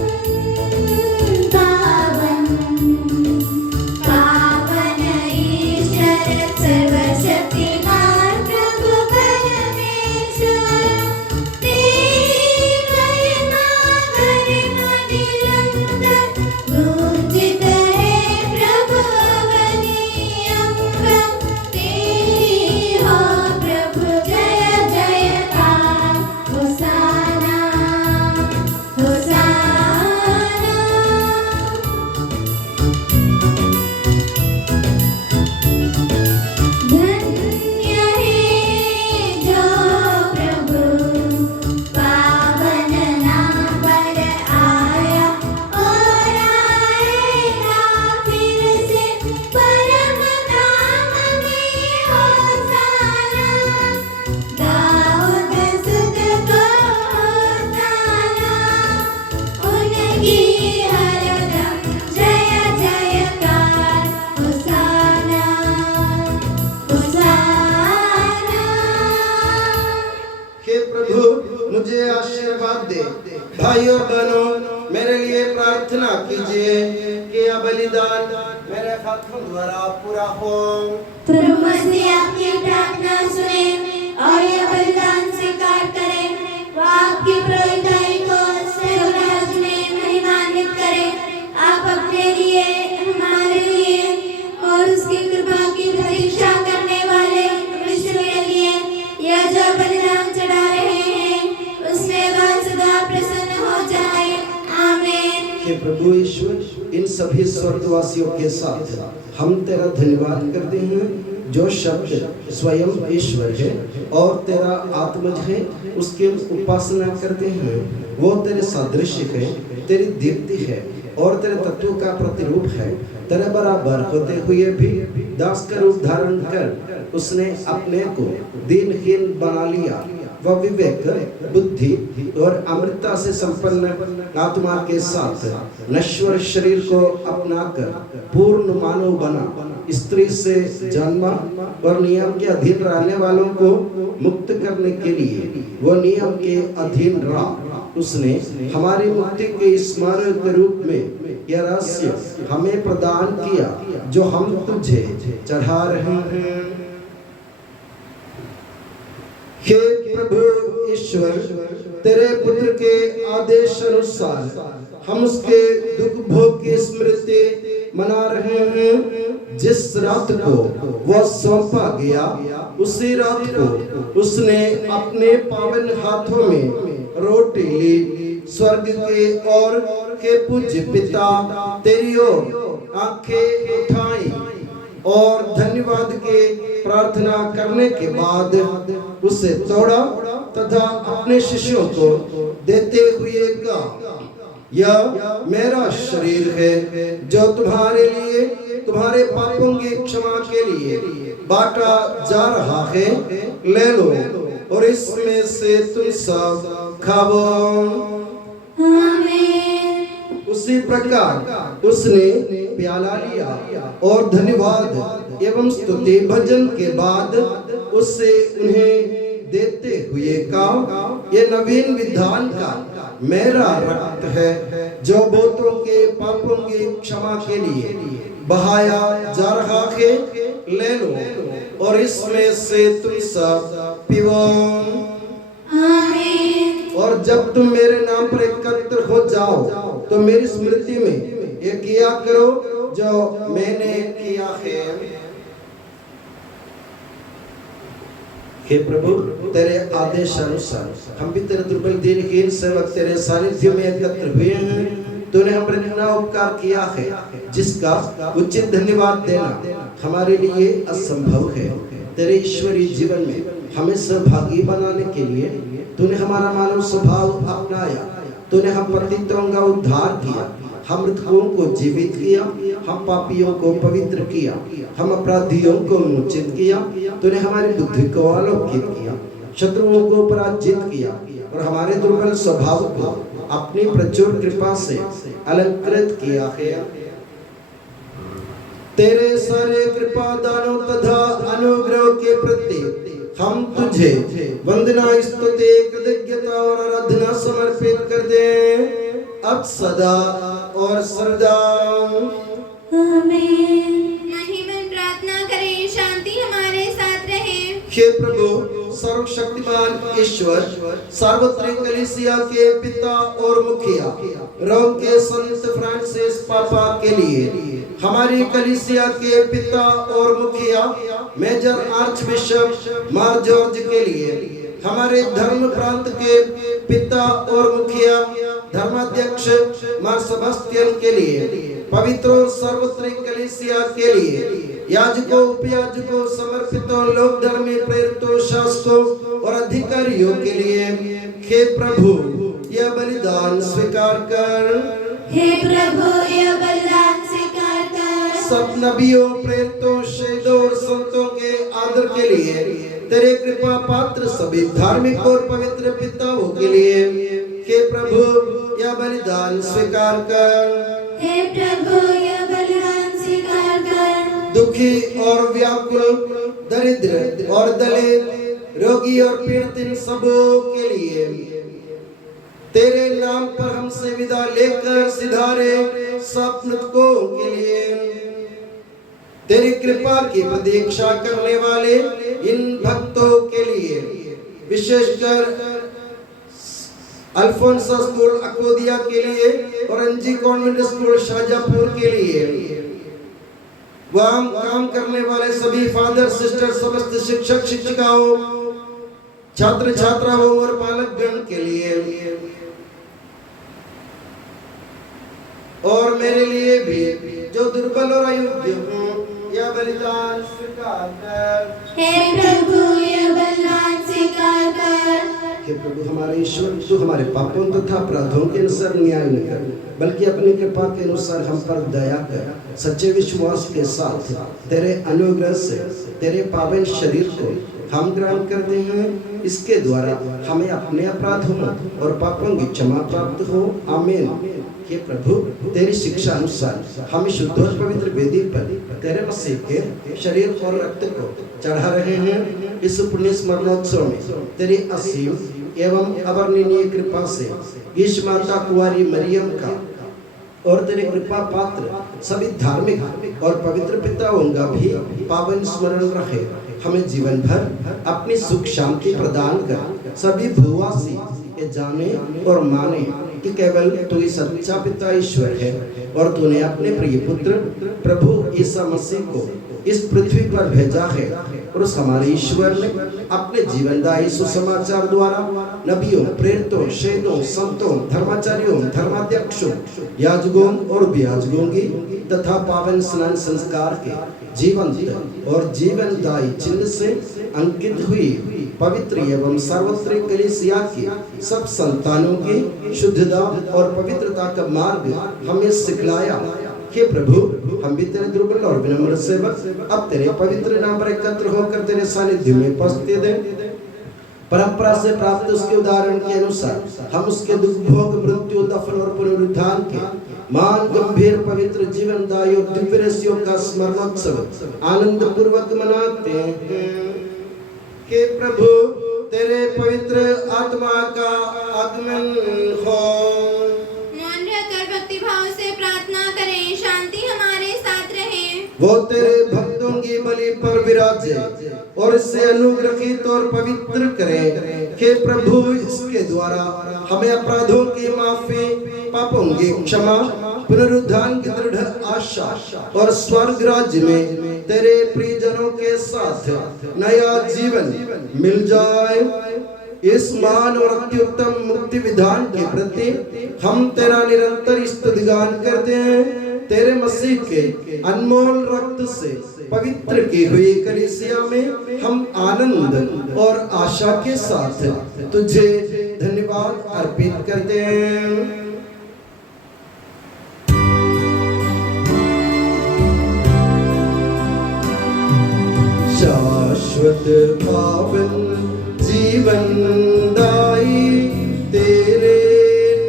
पावन पावन ईश्वर सर्वशक्तिमान प्रभु परमेश्वर, तेरी महिमा गरिमा निरंतर गूंजते रहे भाई और बहनों, मेरे लिए प्रार्थना कीजिए कि यह बलिदान मेरे हाथों द्वारा पूरा हो। प्रभु मसीह आपकी प्रार्थना सुने और यह बलिदान स्वीकार करें। वह आपकी प्रभुताई को सर्वराज में महिमान्वित करे। आप अपने लिए, हमारे लिए और उसकी कृपा की प्रतीक्षा करने वाले विश्व के लिए यह जो बलिदान चढ़ा रहे हैं उसमें वह सदा प्रसन्न हो जाए। आमीन। हे प्रभु ईश्वर, इन सभी स्वर्गवासियों के साथ हम तेरा धन्यवाद करते हैं जो शब्द स्वयं ईश्वर है और तेरा आत्मज है, उसकी उपासना करते हैं। वो तेरे सादृश्य है, तेरी दीप्ति है और तेरे तत्व का प्रतिरूप है। तेरे बराबर होते हुए भी दास का रूप धारण कर उसने अपने को दीनहीन बना लिया। वह विवेक, बुद्धि और अमृतता से संपन्न आत्मा के साथ नश्वर शरीर को अपनाकर पूर्ण मानव बना। स्त्री से जन्मा और नियम के अधीन रहने वालों को मुक्त करने के लिए वो नियम के अधीन रहा। उसने हमारी मुक्ति के स्मरण के रूप में यह रहस्य हमें प्रदान किया जो हम तुझे चढ़ा रहे हैं। हे प्रभु ईश्वर, तेरे पुत्र के आदेश अनुसार हम उसके दुख भोग की स्मृति मना रहे हैं। जिस रात को वह सौंपा गया उसी रात को उसने अपने पावन हाथों में रोटी ली, स्वर्ग के और हे पूज्य पिता तेरी ओर आंखें उठाई और धन्यवाद के प्रार्थना करने के बाद उसे तोड़ा तथा अपने शिष्यों को देते हुए कहा, यह मेरा शरीर है जो तुम्हारे लिए, तुम्हारे पापों की क्षमा के लिए बांटा जा रहा है। ले लो और इसमें से तुम सब खाओ। आमीन। उसी प्रकार उसने प्याला लिया और धन्यवाद एवं स्तुति भजन के बाद उससे उन्हें देते हुए कहा, ये नवीन विधान का मेरा रक्त है जो बहुतों के पापों की क्षमा के लिए बहाया जा रहा है। ले लो और इसमें से तुम सब पीओ। आमीन। और जब तुम मेरे नाम पर एकत्र हो जाओ तो मेरी स्मृति में ये किया करो जो मैंने किया है। हे प्रभु, तेरे आदेश अनुसार हम भी तेरे दुर्बल दीनहीन सेवक तेरे सानिध्य में एकत्र हुए हैं। तूने हम पर इतना उपकार किया है जिसका उचित धन्यवाद देना हमारे लिए असंभव है। तेरे ईश्वरीय जीवन में हमें सहभागी बनाने के लिए तूने हमारा मानव स्वभाव अपनाया। तूने हम पतितों का उद्धार किया, हम मृतकों को जीवित किया, हम पापियों को पवित्र किया, हम अपराधियों को मोचित किया। तूने हमारी बुद्धि को आलोकित किया, शत्रुओं को पराजित किया और हमारे दुर्बल स्वभाव को अपनी प्रचुर कृपा से अलंकृत किया है। तेरे सारे कृपा दानों तथा अनुग्रह के प्रति हम तुझे वंदना, स्तुति, कृतज्ञता और आराधना समर्पित कर दें अब सदा और सर्वदा। आमीन। मन ही मन प्रार्थना करें, शांति हमारे साथ रहे। हे प्रभु सर्वशक्तिमान ईश्वर, सार्वत्रिक कलीसिया के पिता और मुखिया रोम के संत फ्रांसिस पापा के लिए, हमारी कलीसिया के पिता और मुखिया मेजर आर्च बिशप मार जॉर्ज के लिए, हमारे धर्म प्रांत के पिता और मुखिया धर्माध्यक्ष मार सेबास्टियन के लिए, पवित्र और सार्वत्रिक कलीसिया के लिए, याजकों, उपयाजकों, समर्पितों, लोक धर्मी प्रेरितों, शासकों और अधिकारियों के लिए, हे प्रभु यह बलिदान स्वीकार कर। हे प्रभु यह बलिदान स्वीकार कर। सब नबियों, प्रेरितों, शहीदों और संतों के आदर के लिए, तेरे कृपा पात्र सभी धार्मिक और पवित्र पिताओं के लिए, हे प्रभु यह बलिदान स्वीकार कर। हे प्रभु यह बलिदान स्वीकार कर। दुखी और व्याकुल, दरिद्र और दलित, रोगी और पीड़ित इन सबों के लिए, तेरे नाम पर हमसे विदा लेकर सिधारे सब मृतकों के लिए तेरी कृपा की प्रतीक्षा करने वाले इन भक्तों के लिए, विशेषकर अल्फोंसा स्कूल अकोदिया के लिए और एनजी कॉन्वेंट स्कूल शाहजहांपुर के लिए, वहां काम करने वाले सभी फादर सिस्टर, समस्त शिक्षक शिक्षिकाओं, छात्र छात्राओं और पालकगण के लिए, और मेरे लिए भी जो दुर्बल और अयोग्य हूँ, यह बलिदान स्वीकार कर। हे प्रभु यह बलिदान स्वीकार कर। हे प्रभु हमारे ईश्वर, तू हमारे पापों तथा अपराधों के अनुसार न्याय न कर, बल्कि अपनी कृपा के अनुसार हम पर दया कर। सच्चे विश्वास के साथ तेरे अनुग्रह से तेरे पावन शरीर को हम ग्रहण करते हैं, इसके द्वारा हमें अपने अपराधों और पापों की क्षमा प्राप्त हो। आमीन। हे प्रभु तेरी शिक्षा अनुसार हम शुद्ध और पवित्र वेदी पर तेरे मसीह के शरीर और रक्त को चढ़ा रहे हैं। इस पुण्य स्मरणोत्सव में तेरी असीम एवं अवर्णनीय कृपा से यीशु माता कुंवारी मरियम का और तेरे कृपा पात्र सभी धार्मिक और पवित्र पिताओं का भी पावन स्मरण रहे। हमें जीवन भर अपनी सुख शांति प्रदान कर सभी भूवासी ये जाने और माने कि केवल तू ही सच्चा पिता ईश्वर है और तूने अपने प्रिय पुत्र प्रभु ईसा मसीह को इस पृथ्वी पर भेजा है। और उस हमारे ईश्वर ने अपने जीवनदायी सुसमाचार द्वारा नबियों, प्रेरितों, शहीदों, संतों, धर्माचार्यों, धर्माध्यक्षों, याजकों और व्याजकों की तथा पावन स्नान संस्कार के जीवंत और जीवनदायी चिन्ह से अंकित हुई पवित्र एवं सार्वत्रिक कलीसिया की सब संतानों की शुद्धता और पवित्रता का मार्ग हमें सिखलाया। हे प्रभु हम भी तेरे दुर्बल और विनम्र सेवक अब तेरे पवित्र नाम पर एकत्र होकर तेरे सानिध्य में उपस्थित दें। परंपरा से प्राप्त उसके उदाहरण के अनुसार हम उसके दुख भोग, मृत्यु, दफन और पुनरुत्थान के मान गंभीर पवित्र जीवनदायी और दिव्य रहस्यों का स्मरणोत्सव आनंद पूर्वक मनाते हैं। कि प्रभु तेरे पवित्र आत्मा का आगमन हो। मौन रहकर भक्ति भाव से प्रार्थना करें, शांति हमारे साथ रहे। वो तेरे भक्तों की बलि पर विराजे और इससे अनुग्रहित और पवित्र करे। कि प्रभु इसके द्वारा हमें अपराधों की माफी, पापों की क्षमा, पुनरुत्थान की दृढ़ आशा और स्वर्ग राज्य में तेरे प्रियजनों के साथ नया जीवन मिल जाए। इस महान और अत्युत्तम मुक्ति विधान के प्रति हम तेरा निरंतर स्तुतिगान करते हैं। तेरे मसीह के अनमोल रक्त से पवित्र की हुई कलीसिया में हम आनंद और आशा के साथ तुझे धन्यवाद अर्पित करते हैं। शाश्वत पावन जीवन दाई तेरे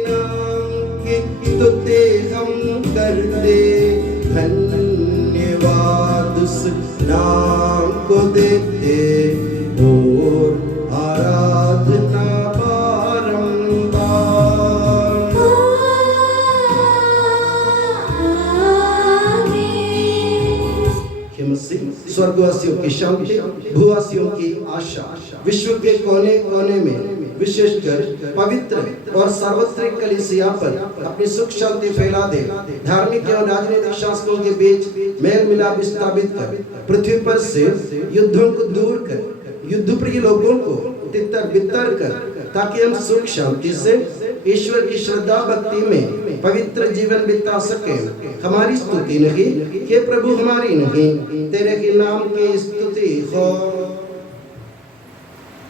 नाम की स्तुति हम करते, धन्यवाद उस नाम को देते और आराधना स्वर्गवासियों की शांति, भूवासियों की आशा, विश्व के कोने कोने में विशेषकर पवित्र और सार्वत्रिक कलीसिया पर अपनी सुख शांति फैला दे। धार्मिक एवं राजनीतिक शासकों के बीच मेल मिलाप स्थापित कर पृथ्वी पर से युद्धों को दूर कर युद्ध प्रिय लोगों को तितर बितर कर, ताकि हम सुख शांति से ईश्वर की श्रद्धा भक्ति में पवित्र जीवन बिता सके। हमारी स्तुति नहीं कि प्रभु हमारी नहीं, तेरे ही नाम की स्तुति हो।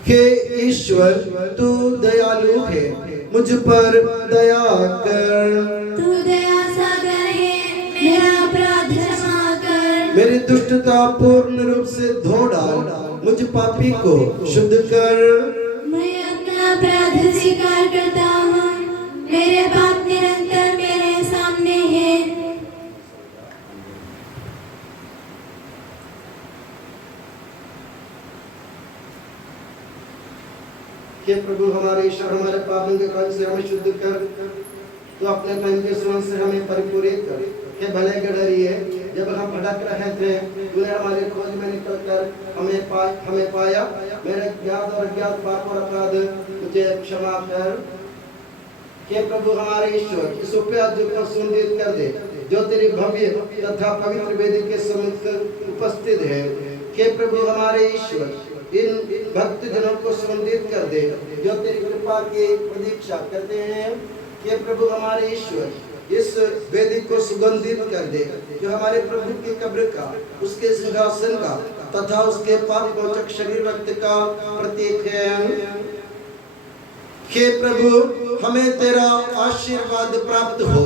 हे ईश्वर तू दयालु है, मुझ पर दया कर। तू दया सागर है, मेरा अपराध क्षमा कर। मेरी दुष्टता पूर्ण रूप से धो डाल, मुझ पापी को शुद्ध कर। मैं अपना अपराध स्वीकार करता हूँ, मेरे पाप निरंतर मेरे सामने हैं। कि प्रभु हमारे ईश्वर हमारे पापों के कारण से हमें शुद्ध कर, तो अपने प्रेम के सुमन से हमें परिपूरित कर। कि भले के डरिए जब हम भटक रहे थे, तूने हमारे खोज में निकल कर हमें पाया। मेरे ज्ञात और अज्ञात पाप और अपराध मुझे क्षमा कर। कि प्रभु हमारे ईश्वर इस उपयास को सुनिश्चित कर दे जो तेरी भव्य तथा पवित्र वेदी के सम्मुख उपस्थित है। कि प्रभु हमारे ईश्वर इन भक्त जनों को सुनिश्चित कर दे जो तेरी कृपा की प्रतीक्षा करते हैं। कि प्रभु हमारे ईश्वर इस वेदी को सुगंधित कर दे जो हमारे प्रभु की कब्र का, उसके सिंहासन का तथा उसके पाप मोचक शरीर रक्त का प्रतीक है। कि प्रभु हमें तेरा आशीर्वाद प्राप्त हो,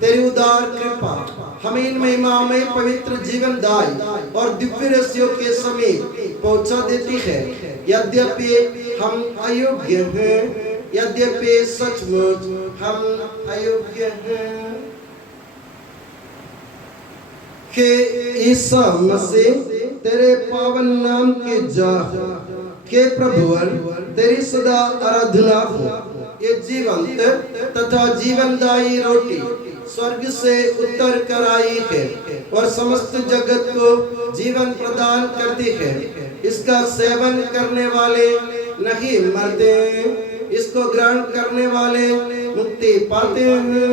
तेरी उदार कृपा हमें इन महिमामय पवित्र जीवन दायी और दिव्य रस्सियों के समीप पहुंचा देती है। यद्यपि हम अयोग्य हैं, यद्यपि सचमुच हम अयोग्य हैं। कि ईसा मसीह तेरे पावन नाम के जाह के प्रभुवर तेरी सदा आराधना हो। ये जीवंत तथा जीवनदायी रोटी स्वर्ग से उतर कर आई है और समस्त जगत को जीवन प्रदान करती है। इसका सेवन करने वाले नहीं मरते, इसको ग्रहण करने वाले मुक्ति पाते हैं,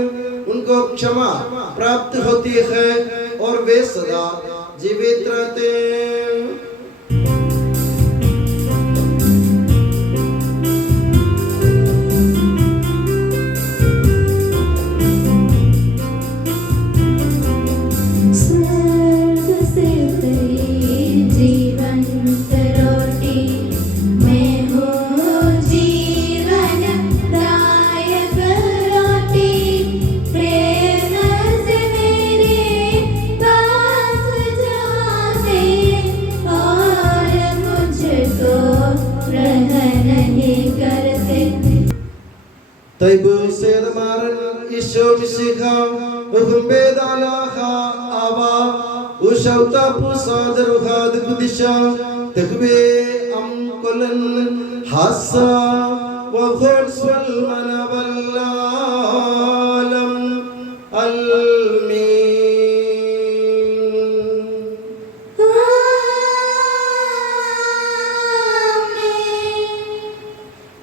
उनको क्षमा प्राप्त होती है और वे सदा जीवित रहते हैं। Taibu sedamaran isho mishika uhumbedalaha ava ushauta pusadruhad kudisha takbe amkolan hasa wa khurswal manaballalam almin।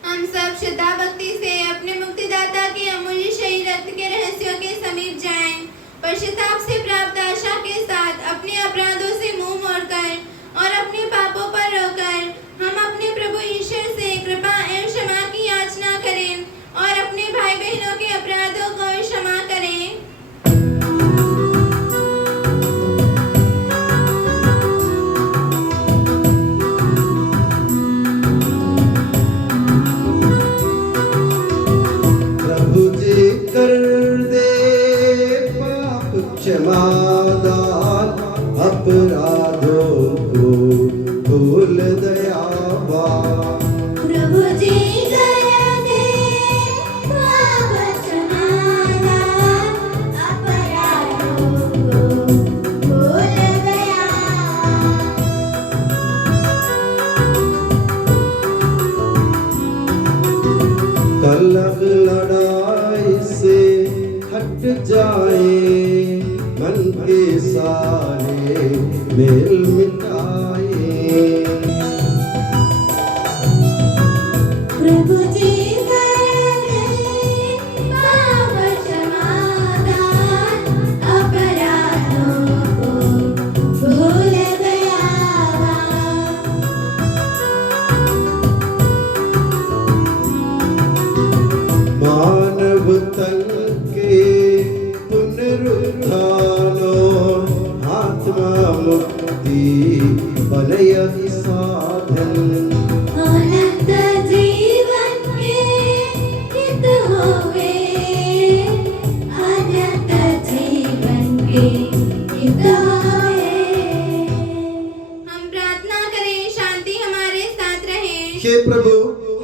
हम सब श्रद्धा भक्ति से अपने मुक्तिदाता के अमूल्य शरीर रक्त के रहस्यों के समीप जाएं। पश्चाताप से प्राप्त आशा के साथ अपने अपराधों से मुंह मोड़कर और अपने पापों पर रोकर हम अपने प्रभु ईश्वर से कृपा एवं क्षमा की याचना करें और अपने भाई बहनों के अपराधों को क्षमा करें। क्षमादान अपराधों को भूल दयावान। प्रभु जी कर दे पाप क्षमादान अपराधों को भूल दयावान। कलह लड़ाई से हट जाए, मन के सारे मेल मिटाए। प्रभु जी कर दे पाप क्षमादान अपराधों को भूल दयावान। मानव तन के पुनरुत्थानो आत्मा मुक्ति बलय साधन। अनंत जीवन के हित होवे, अनंत जीवन के हित होवे। हम प्रार्थना करें, शांति हमारे साथ रहे। हे प्रभु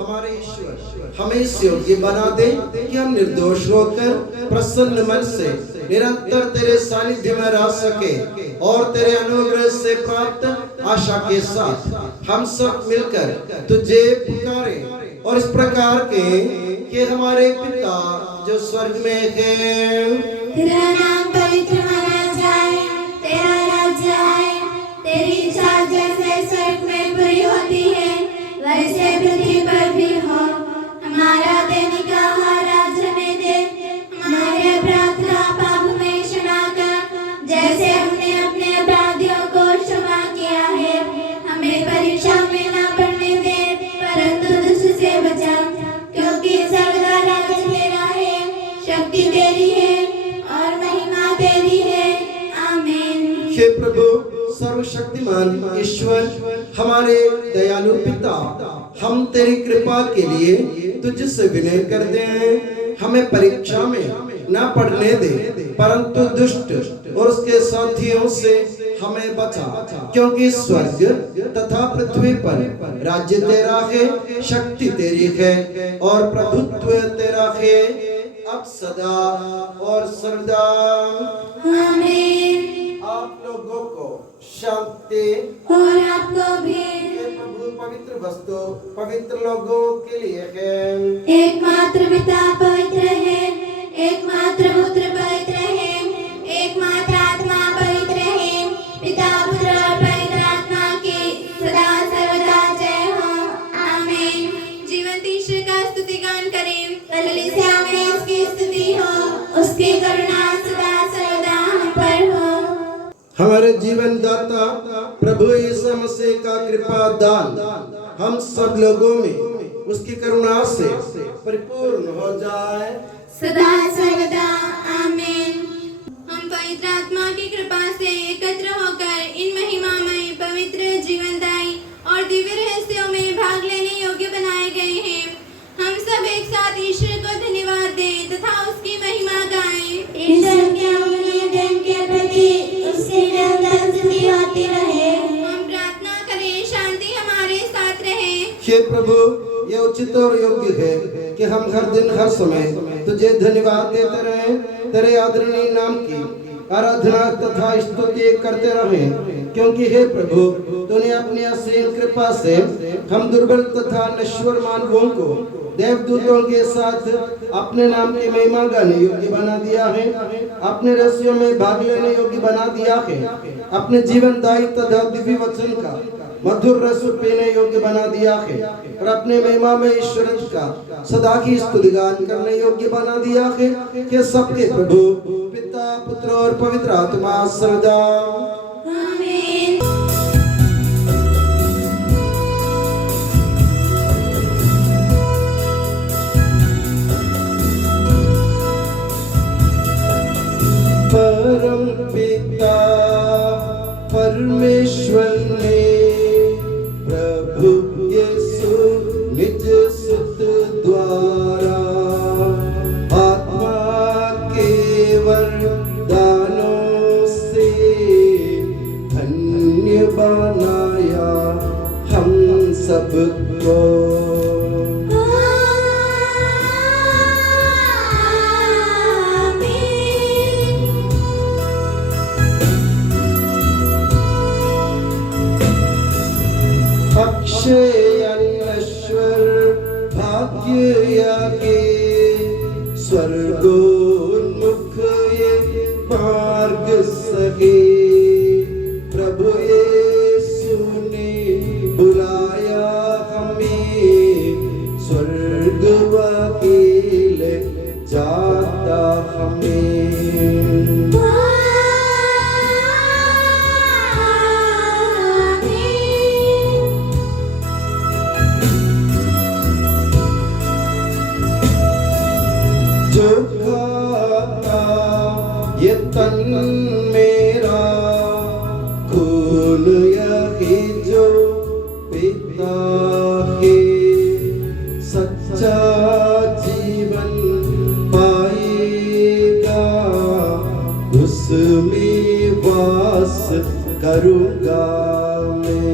हमारे ईश्वर हमें इस योग्य बना दे कि हम निर्दोष होकर प्रसन्न मन से निरंतर तेरे सानिध्य में रह सके और तेरे अनुग्रह से प्राप्त आशा के साथ हम सब मिलकर तुझे पुकारें और इस प्रकार के कि हमारे पिता जो स्वर्ग में है, तेरा नाम पवित्र माना जाए, तेरा राज्य आए, तेरी इच्छा जैसे स्वर्ग में पूरी होती है वैसे पृथ्वी पर भी हो। हमारा दैनिक आहार आज हमें दे, हमारे अपराध का पाप में क्षमा कर, जैसे हमने अपने अपराधियों को क्षमा किया है। हमें परीक्षा में ना पड़ने दे, परंतु दुष्ट से बचा, क्योंकि सर्वदा राज्य तेरा है, शक्ति तेरी है और महिमा तेरी है। आमीन। हे प्रभु सर्वशक्तिमान ईश्वर, हमारे दयालु पिता, हम तेरी कृपा के लिए तुझसे विनय करते हैं। हमें परीक्षा में ना पड़ने दे, परंतु दुष्ट और उसके साथियों से हमें बचा, क्योंकि स्वर्ग तथा पृथ्वी पर राज्य तेरा है, शक्ति तेरी है और प्रभुत्व तेरा है, अब सदा और सर्वदा। आमीन। आप लोगों को शांति और आपको भी। ये प्रभु पवित्र वस्तु पवित्र लोगों के लिए है। एकमात्र पिता पवित्र है, एकमात्र पुत्र पवित्र है, एकमात्र आत्मा पवित्र है। पिता पुत्र और पवित्र आत्मा की सदा सर्वदा जय हो। आमीन। जीवंत ईश्वर का स्तुतिगान करें। कलीसिया में उसकी स्तुति हो, उसकी करुणा सदा सर्वदा हम पर हो। हमारे जीवन दाता प्रभु यीशु मसीह का कृपा दान हम सब लोगों में उसकी करुणा से परिपूर्ण हो जाए सदा सर्वदा। आमीन। हम पवित्र आत्मा की कृपा से एकत्र होकर इन महिमामय पवित्र जीवनदायी और दिव्य रहस्यों में भाग लेने योग्य बनाए गए हैं। हम सब एक साथ ईश्वर को धन्यवाद दें तथा उसकी महिमा गाएं। ईश्वर के अमूल्य दान के प्रति उसकी निरंतर स्तुति होती रहे। हम प्रार्थना करें, शांति हमारे साथ रहे। हे प्रभु, ये उचित और योग्य है कि हम हर दिन हर समय तुझे धन्यवाद देते रहे, तेरे आदरणीय नाम की आराधना तथा स्तुति करते रहे, क्योंकि हे प्रभु तूने अपनी असीम कृपा से हम दुर्बल तथा नश्वर मानवों को देवदूतों के साथ अपने नाम की महिमा गाने योग्य बना दिया है, अपने रहस्यों में भाग लेने योग्य बना दिया है, अपने जीवनदायी तथा दिव्य वचन का मधुर रस पीने योग्य बना दिया है और अपने महिमा में ईश्वर का सदा की स्तुतिगान करने योग्य बना दिया है कि सबके प्रभु पिता पुत्र और पवित्र आत्मा सर्वदा। आमीन। परम पिता परमेश्वर ने प्रभु यीशु निज सुत द्वारा आत्मा के वरदानों से धन्य बनाया हम सबको। अक्षय अनश्वर भाग्य यागे स्वर्गोन्मुख ये मार्ग सगे, प्रभु यीशु ने बुलाया हमें स्वर्ग वकील जाता हमें। जो खाता ये तन मेरा खून यही जो पीता है सच्चा जीवन पाएगा, उसमें वास करूँगा मैं।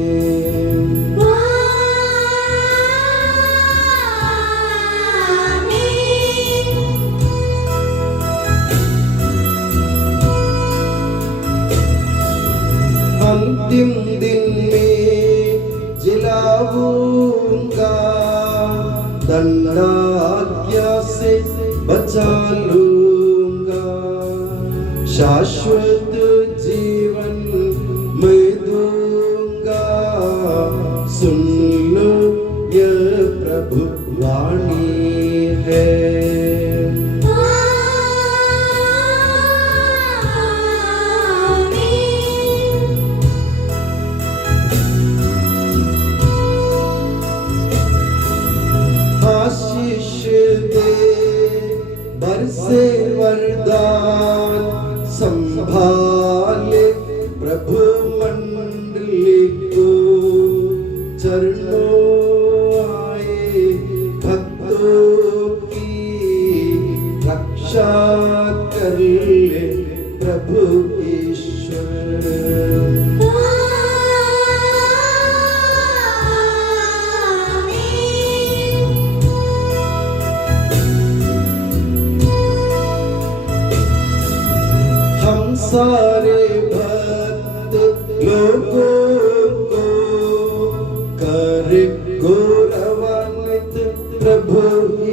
अंतिम दिन में जिलाऊंगा दंडाज्ञा से बचा लूंगा, शाश्वत जीवन मैं दूंगा। सुन लो यह प्रभु वाणी है। आशीष दे बरसे वरदान, संभाले प्रभु मंडली को। चरणों आए भक्तों की रक्षा कर ले प्रभु ईश्वर। हम सारे भक्त लोगों को कर गौरवान्वित प्रभु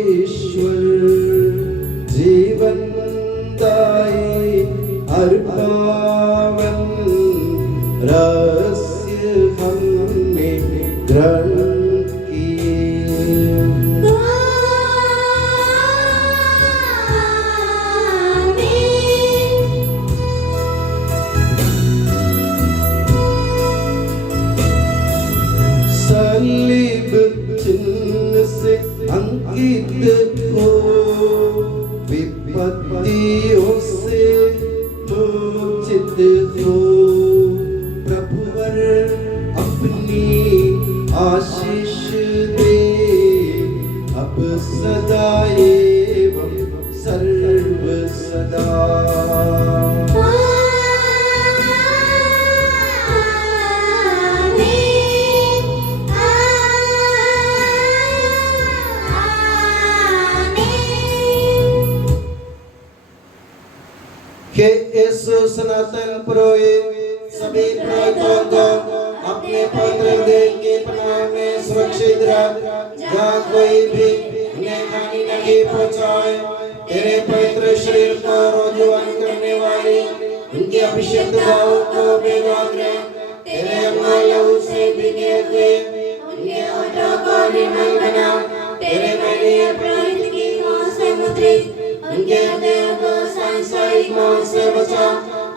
ईश्वर। जीवन दायी अर्पावन रहस्य हमने ग्रहण किए। सलीब चिन्ह से अंकित हो, विपत्तियों से मोचित हो। प्रभुवर अपनी आशीष दे, अब सदा एवं सर्व सदा। के यीशु सनातन पुरोहित सभी पुरोहितों को अपने पवित्र देह के पनाह में सुरक्षित रख, जहाँ कोई भी उन्हें हानि नहीं पहुँचाए। तेरे पवित्र शरीर को रोजवान करने वाली उनके अभिषेक भावों को बेगाग्र तेरे अमल लहू से भीगे हुए उनके होठों को निर्मल बना। तेरे महनीय पुरोहित की मोह से मुद्रित उनके हृदय को सांसारिक मोह से बचा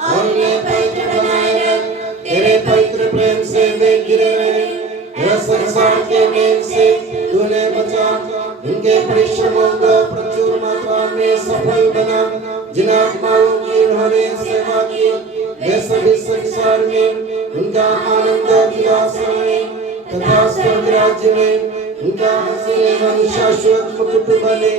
और उन्हें पवित्र बनाए रख। तेरे पवित्र प्रेम से वे घिरे रहे, यह संसार के मेल से तूने बचा। उनके परिश्रमों को प्रचुर मात्रा में सफल बना। जिन आत्माओं की उन्होंने सेवा की, वे सभी संसार में उनका आनंद उल्लास रहे तथा स्वर्ग राज्य में उनका हसीन एवं शाश्वत मुकुट बने।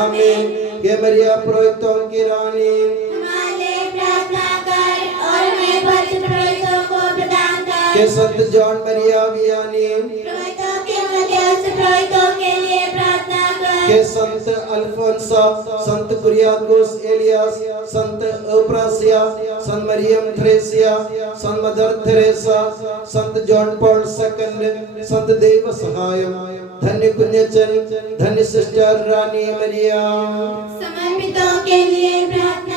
आमीन। ये मरिया पुरोहितों की रानी, हमारे प्रार्थना कर और हमें पवित्र पुरोहितों को प्रदान कर। के संत जॉन मरिया वियानी, पुरोहितों के मध्य से पुरोहितों के लिए प्रार्थना कर। के संत अल्फोंसा, संत कुरियाकोस एलियास, संत ओप्रासिया, संत मरियम थ्रेसिया, संत मदर थेरेसा, संत जॉन पॉल सेकंड, संत देव सहायम, धन्य कुंजचन, धन्य सिस्टर रानी मरिया। समर्पितों के लिए प्रार्थना